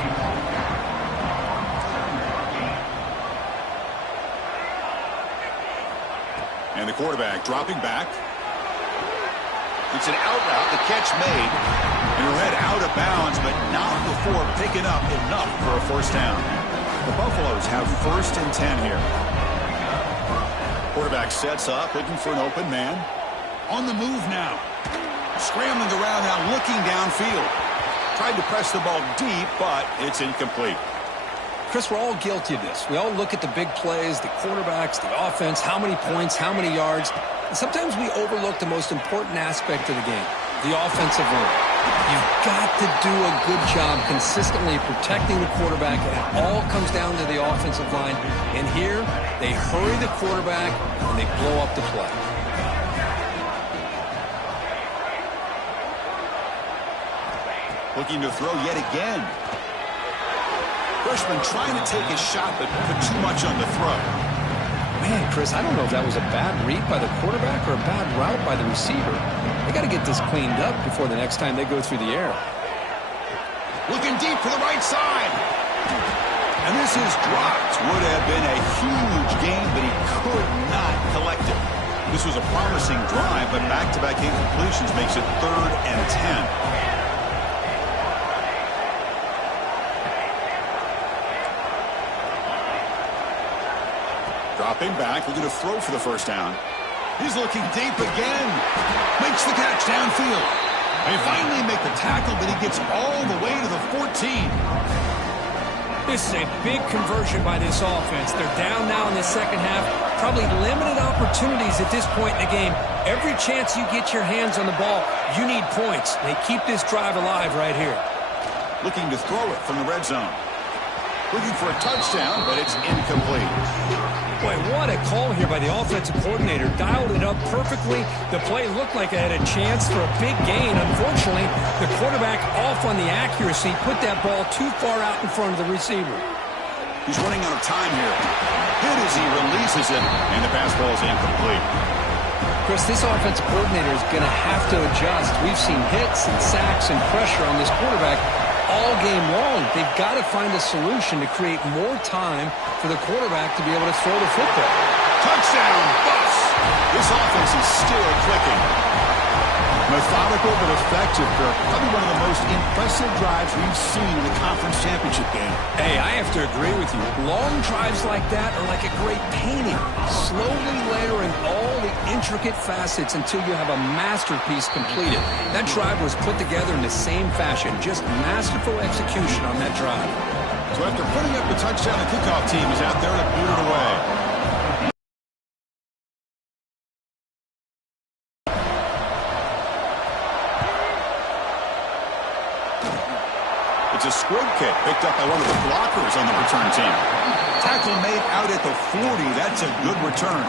And the quarterback dropping back. It's an out route, the catch made. And he'll head out of bounds, but not before picking up enough for a first down. The Buffaloes have 1st and 10 here. Quarterback sets up, looking for an open man. On the move now. Scrambling around now, looking downfield. Tried to press the ball deep, but it's incomplete. Chris, we're all guilty of this. We all look at the big plays, the quarterbacks, the offense, how many points, how many yards. And sometimes we overlook the most important aspect of the game, the offensive line. You've got to do a good job consistently protecting the quarterback, and it all comes down to the offensive line. And here, they hurry the quarterback, and they blow up the play. Looking to throw yet again. Freshman trying to take his shot, but put too much on the throw. Man, Chris, I don't know if that was a bad read by the quarterback or a bad route by the receiver. They got to get this cleaned up before the next time they go through the air. Looking deep to the right side. And this is dropped. Would have been a huge game, but he could not collect it. This was a promising drive, but back-to-back incompletions makes it 3rd and 10. Dropping back, looking to throw for the first down. He's looking deep again. Makes the catch downfield. They finally make the tackle, but he gets all the way to the 14. This is a big conversion by this offense. They're down now in the second half. Probably limited opportunities at this point in the game. Every chance you get your hands on the ball, you need points. They keep this drive alive right here. Looking to throw it from the red zone. Looking for a touchdown, but it's incomplete. Boy, what a call here by the offensive coordinator. Dialed it up perfectly. The play looked like it had a chance for a big gain. Unfortunately, the quarterback off on the accuracy, put that ball too far out in front of the receiver. He's running out of time here. Hit as he releases it, and the pass ball is incomplete. Chris, this offensive coordinator is going to have to adjust. We've seen hits and sacks and pressure on this quarterback all game long. They've got to find a solution to create more time for the quarterback to be able to throw the football. Touchdown, Bucks! This offense is still clicking. Methodical but effective, Kirk. Probably one of the most impressive drives we've seen in the conference championship game. Hey, I have to agree with you. Long drives like that are like a great painting. Slowly layering all the intricate facets until you have a masterpiece completed. That drive was put together in the same fashion. Just masterful execution on that drive. So after putting up the touchdown, the kickoff team is out there to boot it away. It's a squib kick picked up by one of the blockers on the return team. Tackle made out at the 40. That's a good return.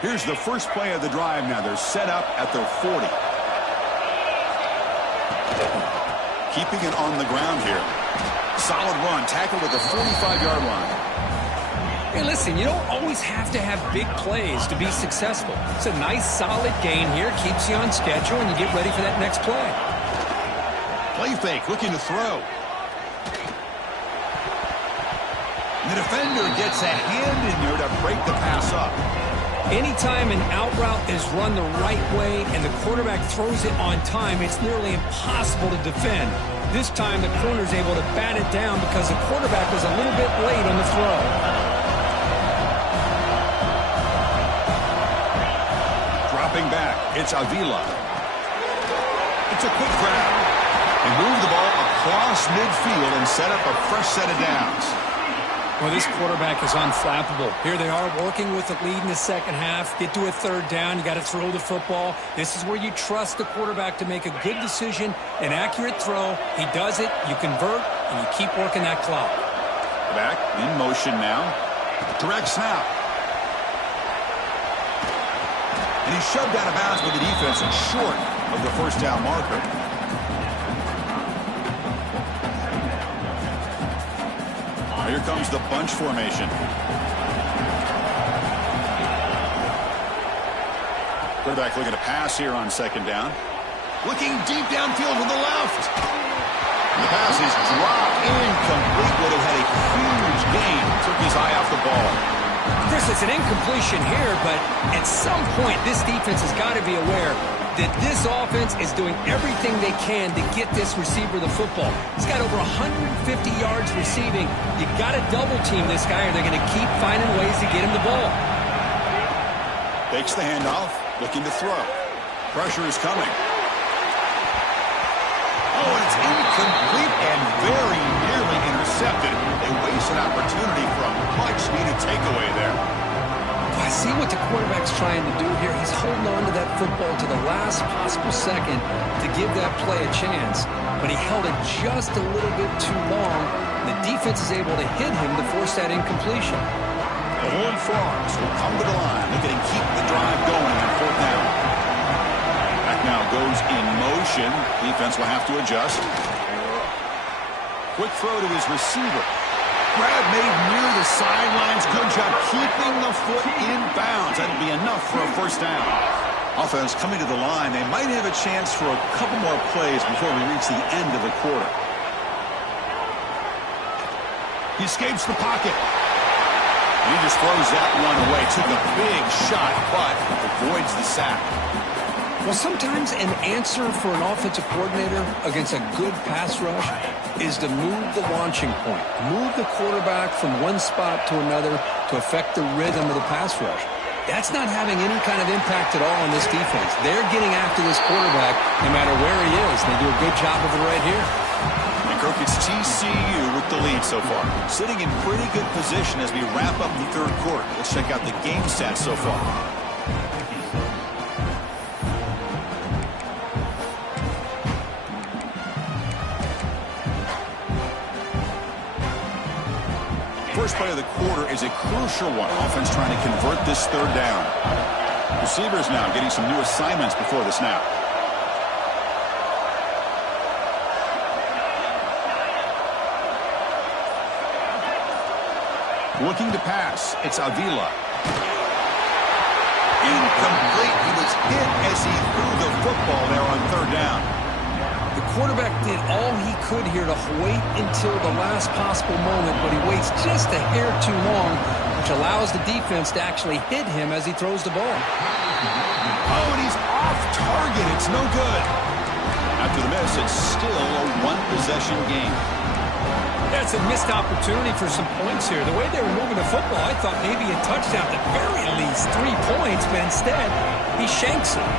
Here's the first play of the drive now. They're set up at their 40. Keeping it on the ground here. Solid run. Tackle at the 45-yard line. Hey, listen, you don't always have to have big plays to be successful. It's a nice, solid gain here. Keeps you on schedule, and you get ready for that next play. Play fake, looking to throw. And the defender gets a hand in there to break the pass up. Anytime an out route is run the right way and the quarterback throws it on time, it's nearly impossible to defend. This time, the corner is able to bat it down because the quarterback was a little bit late on the throw. Dropping back, it's Avila. It's a quick grab. They move the ball across midfield and set up a fresh set of downs. Well, this quarterback is unflappable. Here they are working with the lead in the second half. Get to a third down. You got to throw the football. This is where you trust the quarterback to make a good decision, an accurate throw. He does it, you convert, and you keep working that clock. Back in motion now. Direct snap. And he's shoved out of bounds by the defense and short of the first down marker. Here comes the bunch formation. Quarterback looking to pass here on second down. Looking deep downfield to the left. And the pass is dropped incomplete. Would have had a huge gain. Took his eye off the ball. Chris, it's an incompletion here, but at some point this defense has got to be aware that this offense is doing everything they can to get this receiver the football. He's got over 150 yards receiving. You got to double team this guy or they're going to keep finding ways to get him the ball. Takes the handoff, looking to throw. Pressure is coming. Oh, and it's incomplete and very nearly intercepted. They waste an opportunity for a much-needed takeaway there. I see what the quarterback's trying to do here. He's holding on to that football to the last possible second to give that play a chance. But he held it just a little bit too long. The defense is able to hit him to force that incompletion. The Horned Frogs will come to the line, looking to keep the drive going on fourth down. Back now goes in motion. Defense will have to adjust. Quick throw to his receiver. Grab made near the sidelines. Good job keeping the foot in bounds. That'll be enough for a first down. Offense coming to the line. They might have a chance for a couple more plays before we reach the end of the quarter. He escapes the pocket. He just throws that one away. Took a big shot, but avoids the sack. Well, sometimes an answer for an offensive coordinator against a good pass rush is to move the launching point. Move the quarterback from one spot to another to affect the rhythm of the pass rush. That's not having any kind of impact at all on this defense. They're getting after this quarterback no matter where he is. They do a good job of it right here. And Kirk, it's TCU with the lead so far. Sitting in pretty good position as we wrap up the third quarter. Let's check out the game stats so far. first play of the quarter is a crucial one. Offense trying to convert this third down. Receivers now getting some new assignments before the snap. Looking to pass. It's Avila. Incomplete. He was hit as he threw the football there on third down. The quarterback did all he could here to wait until the last possible moment, but he waits just a hair too long, which allows the defense to actually hit him as he throws the ball. Oh, and he's off target. It's no good. After the miss, it's still a one-possession game. That's a missed opportunity for some points here. The way they were moving the football, I thought maybe a touchdown, at the very least 3 points, but instead, he shanks it.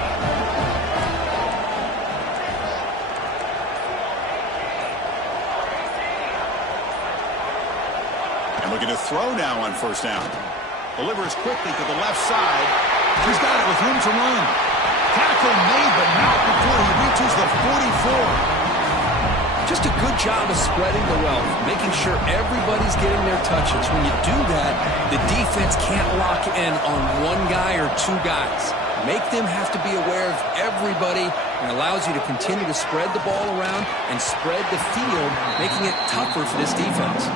And looking to throw now on first down. Delivers quickly to the left side. He's got it with room to run. Tackle made, but not before he reaches the 44. Just a good job of spreading the wealth, making sure everybody's getting their touches. When you do that, the defense can't lock in on one guy or two guys. Make them have to be aware of everybody, and allows you to continue to spread the ball around and spread the field, making it tougher for this defense.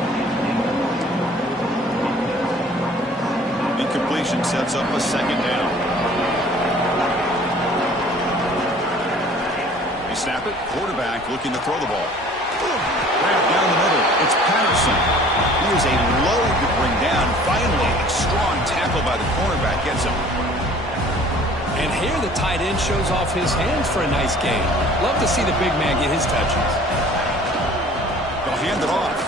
Incompletion sets up a second down. They snap it. Quarterback looking to throw the ball. Right down the middle. It's Patterson. He is a load to bring down. Finally, a strong tackle by the cornerback gets him. And here the tight end shows off his hands for a nice gain. Love to see the big man get his touches. They'll hand it off.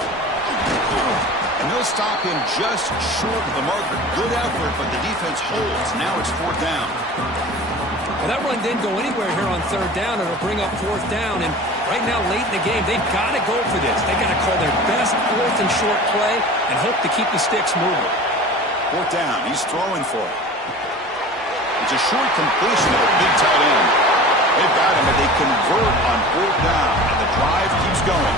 And they'll stop him just short of the marker. Good effort, but the defense holds. Now it's fourth down. Well, that run didn't go anywhere here on third down. It'll bring up fourth down. And right now, late in the game, they've got to go for this. They've got to call their best fourth and short play and hope to keep the sticks moving. Fourth down. He's throwing for it. It's a short completion of a big tight end. They've got him, and they convert on fourth down. And the drive keeps going.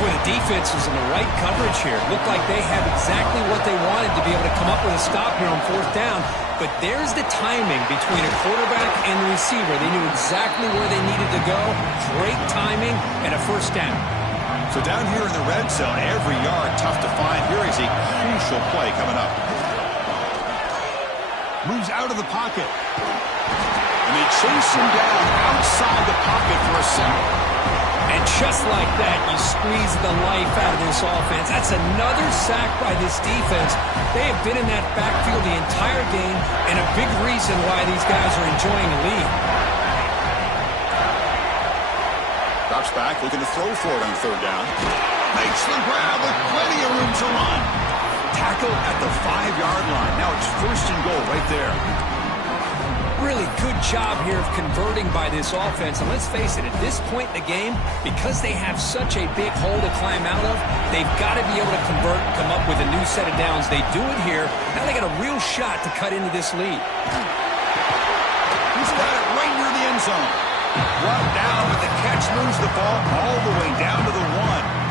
Boy, the defense was in the right coverage here. Looked like they had exactly what they wanted to be able to come up with a stop here on fourth down. But there's the timing between a quarterback and the receiver. They knew exactly where they needed to go. Great timing and a first down. So down here in the red zone, every yard tough to find. Here is a crucial play coming up. Moves out of the pocket. And they chase him down outside the pocket for a second. And just like that, you squeeze the life out of this offense. That's another sack by this defense. They have been in that backfield the entire game, and a big reason why these guys are enjoying the lead. Drops back, looking to throw for it on third down. Makes the grab with plenty of room to run. Tackle at the 5-yard line. Now it's first and goal right there. Really good job here of converting by this offense. And let's face it, at this point in the game, because they have such a big hole to climb out of, they've got to be able to convert and come up with a new set of downs. They do it here. Now they got a real shot to cut into this lead. He's got it right near the end zone. Brought down, but the catch moves the ball all the way down to the 1.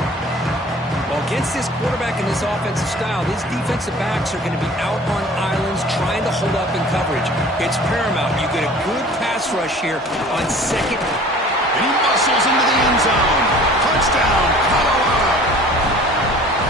Well, against this quarterback and this offensive style, these defensive backs are going to be out on islands trying to hold up in coverage. It's paramount. You get a good pass rush here on second. And he muscles into the end zone. Touchdown, Colorado.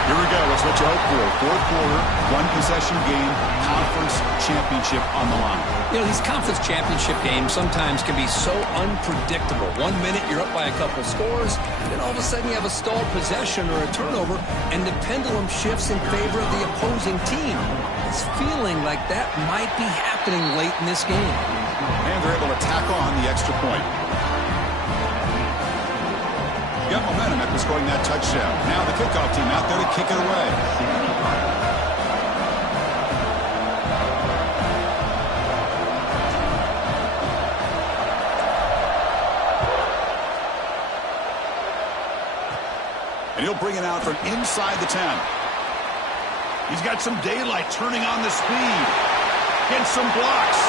Here we go. That's what you hope for. Fourth quarter, one-possession game, conference championship on the line. You know, these conference championship games sometimes can be so unpredictable. 1 minute you're up by a couple scores, then all of a sudden you have a stalled possession or a turnover, and the pendulum shifts in favor of the opposing team. It's feeling like that might be happening late in this game. And they're able to tack on the extra point. Got momentum after scoring that touchdown. Now the kickoff team out there to kick it away. And he'll bring it out from inside the 10. He's got some daylight turning on the speed. Gets some blocks.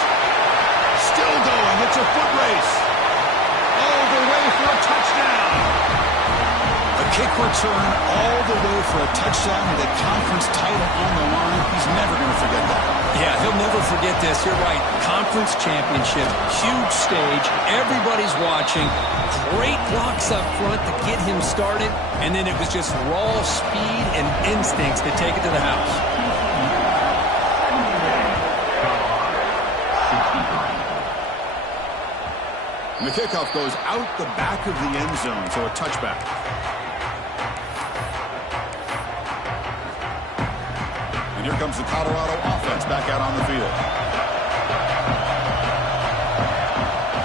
Still going. It's a foot race. All the way for a touchdown. A Kick return all the way for a touchdown with a conference title on the line. He's never going to forget that. Yeah, he'll never forget this. You're right. Conference championship, huge stage. Everybody's watching. Great blocks up front to get him started. And then it was just raw speed and instincts to take it to the house. And the kickoff goes out the back of the end zone, so a touchback. And here comes the Colorado offense back out on the field.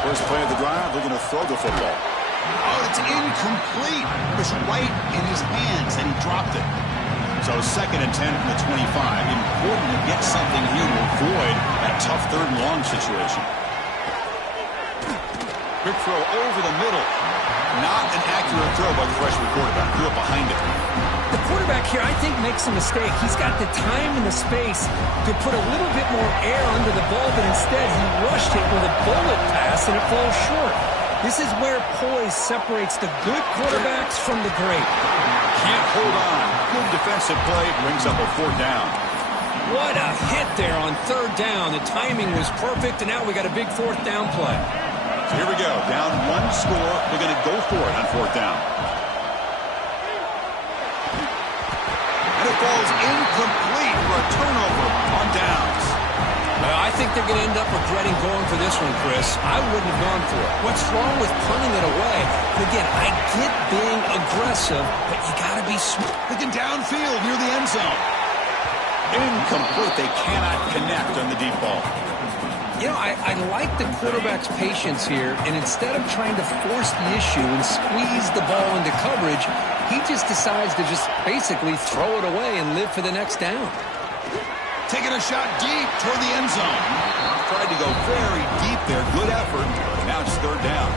First play of the drive, they're going to throw the football. Oh, it's incomplete. It was right in his hands, and he dropped it. So 2nd and 10 from the 25. Important to get something here to avoid that tough 3rd and long situation. Quick throw over the middle. Not an accurate throw by the freshman quarterback. Threw it behind it. The quarterback here, I think, makes a mistake. He's got the time and the space to put a little bit more air under the ball, but instead he rushed it with a bullet pass, and it falls short. This is where poise separates the good quarterbacks from the great. Can't hold on. Good defensive play. Brings up a 4th down. What a hit there on 3rd down. The timing was perfect, and now we got a big 4th down play. So here we go. Down 1 score. We're going to go for it on 4th down. And it falls incomplete for a turnover on downs. Well, I think they're going to end up regretting going for this one, Chris. I wouldn't have gone for it. What's wrong with punting it away? And again, I get being aggressive, but you got to be smart. Looking downfield near the end zone. Incomplete. They cannot connect on the deep ball. You know, I like the quarterback's patience here, and instead of trying to force the issue and squeeze the ball into coverage, he just decides to just basically throw it away and live for the next down. Taking a shot deep toward the end zone. Tried to go very deep there. Good effort. Now it's 3rd down.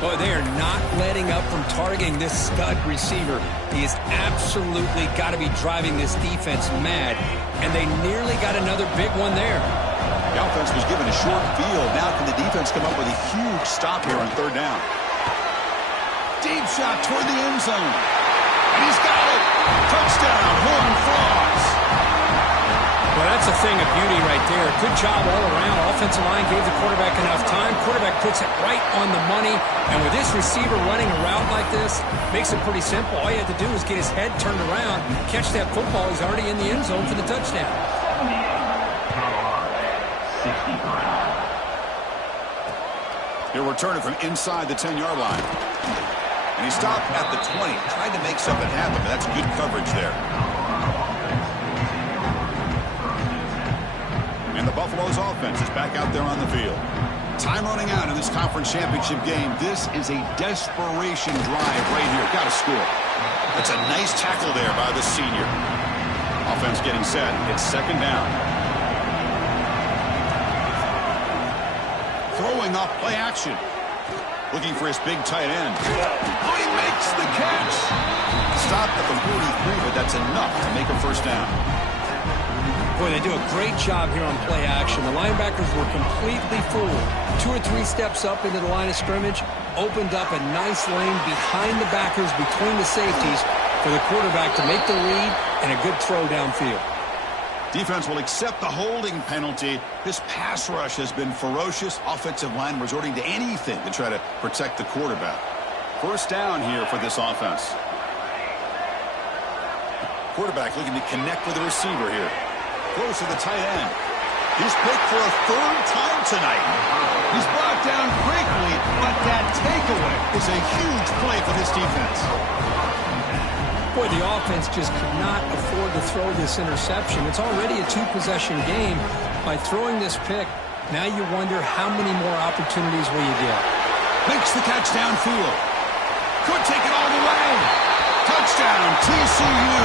Boy, they are not letting up from targeting this stud receiver. He has absolutely got to be driving this defense mad, and they nearly got another big one there. The offense was given a short field. Now can the defense come up with a huge stop here on 3rd down? Deep shot toward the end zone. And he's got it. Touchdown, Horned Frogs. Well, that's a thing of beauty right there. Good job all around. Offensive line gave the quarterback enough time. Quarterback puts it right on the money. And with this receiver running a route like this, makes it pretty simple. All you have to do is get his head turned around, catch that football. He's already in the end zone for the touchdown. He'll return it from inside the 10-yard line. And he stopped at the 20. Tried to make something happen, but that's good coverage there. And the Buffalo's offense is back out there on the field. Time running out in this conference championship game. This is a desperation drive right here. Got to score. That's a nice tackle there by the senior. Offense getting set. It's 2nd down. Throwing off play action. Looking for his big tight end. Oh, he makes the catch. Stop at the 43, but that's enough to make a 1st down. Boy, they do a great job here on play action. The linebackers were completely fooled. 2 or 3 steps up into the line of scrimmage, opened up a nice lane behind the backers, between the safeties, for the quarterback to make the read and a good throw downfield. Defense will accept the holding penalty. This pass rush has been ferocious. Offensive line resorting to anything to try to protect the quarterback. 1st down here for this offense. Quarterback looking to connect with the receiver here. Close to the tight end. He's picked for a 3rd time tonight. He's brought down quickly, but that takeaway is a huge play for this defense. Boy, the offense just could not afford to throw this interception. It's already a 2-possession game. By throwing this pick, now you wonder how many more opportunities will you get. Makes the catch downfield. Could take it all the way. Touchdown, TCU.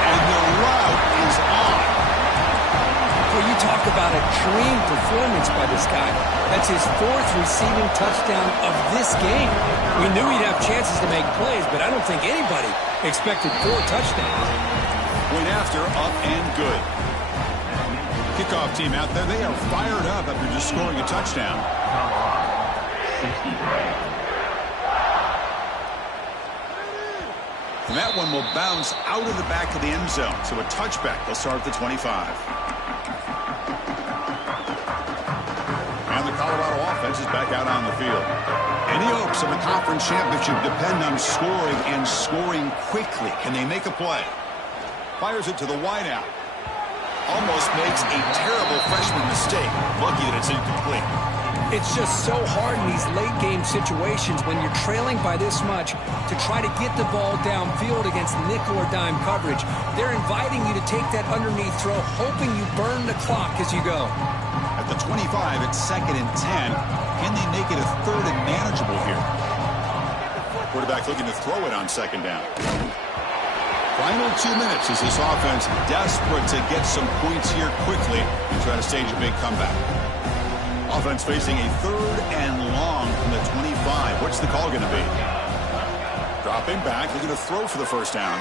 And the route is on. Well, you talk about a dream performance by this guy. That's his 4th receiving touchdown of this game. We knew he'd have chances to make plays, but I don't think anybody expected 4 touchdowns. Point after, up and good. Kickoff team out there, they are fired up after just scoring a touchdown. And that one will bounce out of the back of the end zone. So a touchback. They'll start at the 25. And the Colorado offense is back out on the field. Any hopes of a conference championship depend on scoring and scoring quickly. Can they make a play? Fires it to the wideout. Almost makes a terrible freshman mistake. Lucky that it's incomplete. It's just so hard in these late game situations when you're trailing by this much to try to get the ball downfield against nickel or dime coverage. They're inviting you to take that underneath throw, hoping you burn the clock as you go. At the 25, it's 2nd and 10. Can they make it a 3rd and manageable here? Quarterback looking to throw it on 2nd down. Final 2 minutes as this offense desperate to get some points here quickly and try to stage a big comeback. Offense facing a 3rd and long from the 25. What's the call going to be? Dropping back, looking to throw for the 1st down.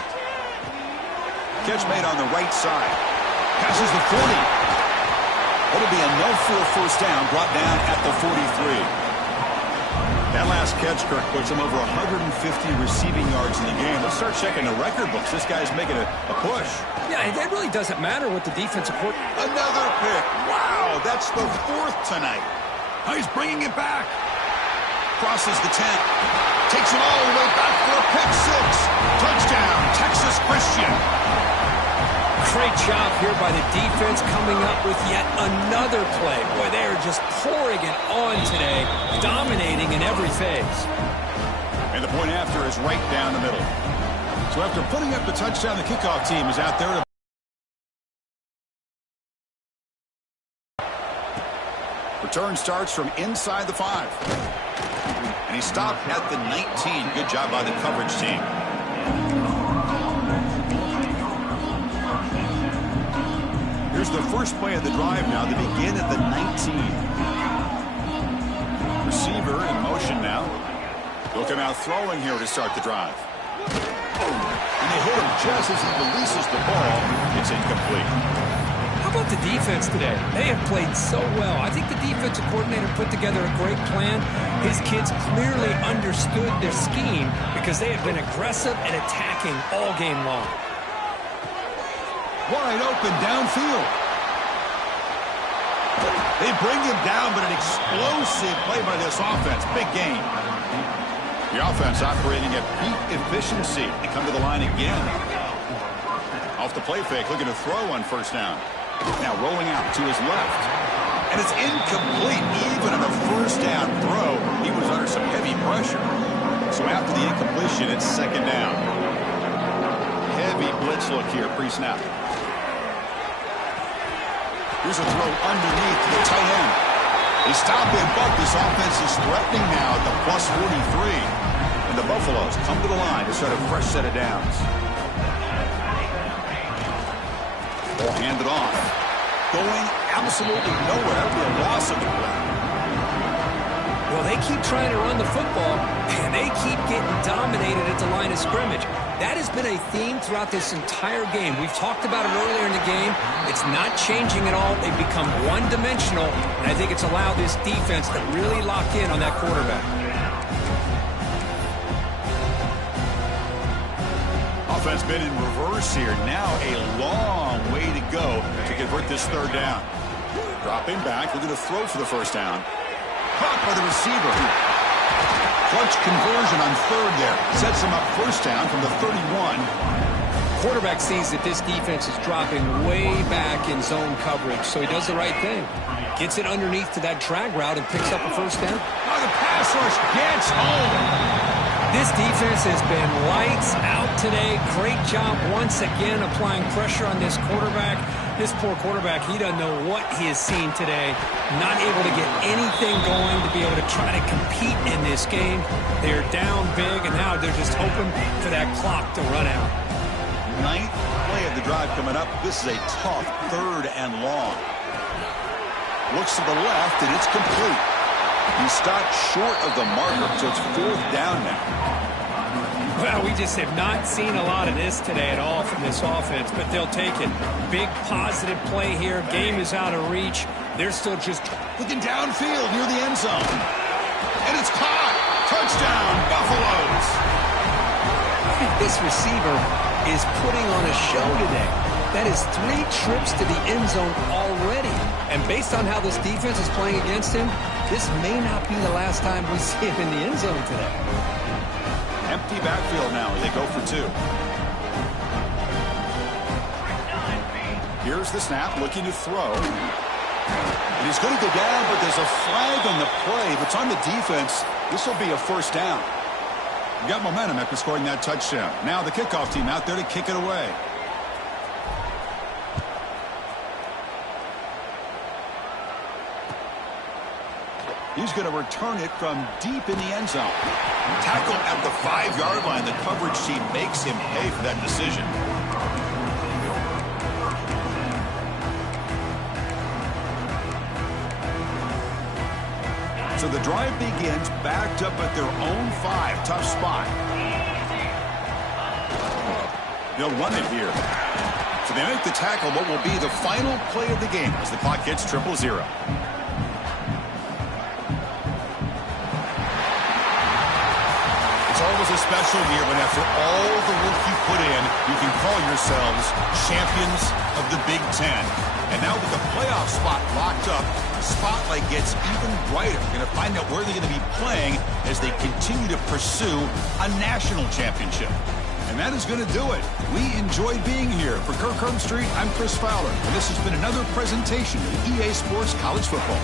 Catch made on the right side. Passes the 40. It'll be enough for a 1st down, brought down at the 43. That last catch, Kirk, puts him over 150 receiving yards in the game. Let's start checking the record books. This guy's making a push. Yeah, it really doesn't matter what the defensive court. Another pick. Wow, that's the 4th tonight. Oh, he's bringing it back. Crosses the 10. Takes it all the way back for a pick 6. Touchdown, Texas Christian. Great job here by the defense coming up with yet another play. Boy, they are just pouring it on today, dominating in every phase. And the point after is right down the middle. So after putting up the touchdown, the kickoff team is out there to return starts from inside the 5. And he stopped at the 19. Good job by the coverage team. Here's the first play of the drive now. They begin at the 19. Receiver in motion now. He'll come out throwing here to start the drive. And they hit him just as he releases the ball. It's incomplete. How about the defense today? They have played so well. I think the defensive coordinator put together a great plan. His kids clearly understood their scheme because they have been aggressive and attacking all game long. Wide open downfield. They bring him down, but an explosive play by this offense. Big gain. The offense operating at peak efficiency. They come to the line again. Off the play fake, looking to throw on 1st down. Now rolling out to his left. And it's incomplete. Even on a 1st down throw, he was under some heavy pressure. So after the incompletion, it's 2nd down. Heavy blitz look here, pre-snap. Here's a throw underneath to the tight end. They stop him, but this offense is threatening now at the plus 43. And the Buffaloes come to the line to start a fresh set of downs. Ball handed off. Going absolutely nowhere. That would be a loss of the play. Well, they keep trying to run the football, and they keep getting dominated at the line of scrimmage. That has been a theme throughout this entire game. We've talked about it earlier in the game. It's not changing at all. They've become one-dimensional, and I think it's allowed this defense to really lock in on that quarterback. Offense been in reverse here. Now a long way to go to convert this 3rd down. Dropping back, looking to throw for the 1st down. Caught by the receiver. Clutch conversion on 3rd there. Sets him up 1st down from the 31. Quarterback sees that this defense is dropping way back in zone coverage, so he does the right thing. Gets it underneath to that drag route and picks up a 1st down. Oh, the pass rush gets home. This defense has been lights out today. Great job once again applying pressure on this quarterback. This poor quarterback, he doesn't know what he has seen today. Not able to get anything going to be able to try to compete in this game. They're down big, and now they're just hoping for that clock to run out. 9th play of the drive coming up. This is a tough 3rd and long. Looks to the left, and it's complete. He stopped short of the marker, so it's 4th down now. Well, we just have not seen a lot of this today at all from this offense, but they'll take it. Big positive play here. Game is out of reach. They're still just looking downfield near the end zone. And it's caught. Touchdown, Buffaloes. This receiver is putting on a show today. That is 3 trips to the end zone already. And based on how this defense is playing against him, this may not be the last time we see him in the end zone today. Empty backfield now. They go for 2. Here's the snap, looking to throw. And he's going to go down, but there's a flag on the play. If it's on the defense, this will be a first down. We got momentum after scoring that touchdown. Now the kickoff team out there to kick it away. He's going to return it from deep in the end zone. Tackle at the 5-yard line. The coverage team makes him pay for that decision. So the drive begins backed up at their own 5. Tough spot. They'll run it here. So they make the tackle what will be the final play of the game as the clock hits 0-0. It's always a special year when after all the work you put in, you can call yourselves champions of the Big Ten. And now with the playoff spot locked up, the spotlight gets even brighter. We're going to find out where they're going to be playing as they continue to pursue a national championship. And that is going to do it. We enjoyed being here. For Kirk Herbstreit, I'm Chris Fowler. And this has been another presentation of EA Sports College Football.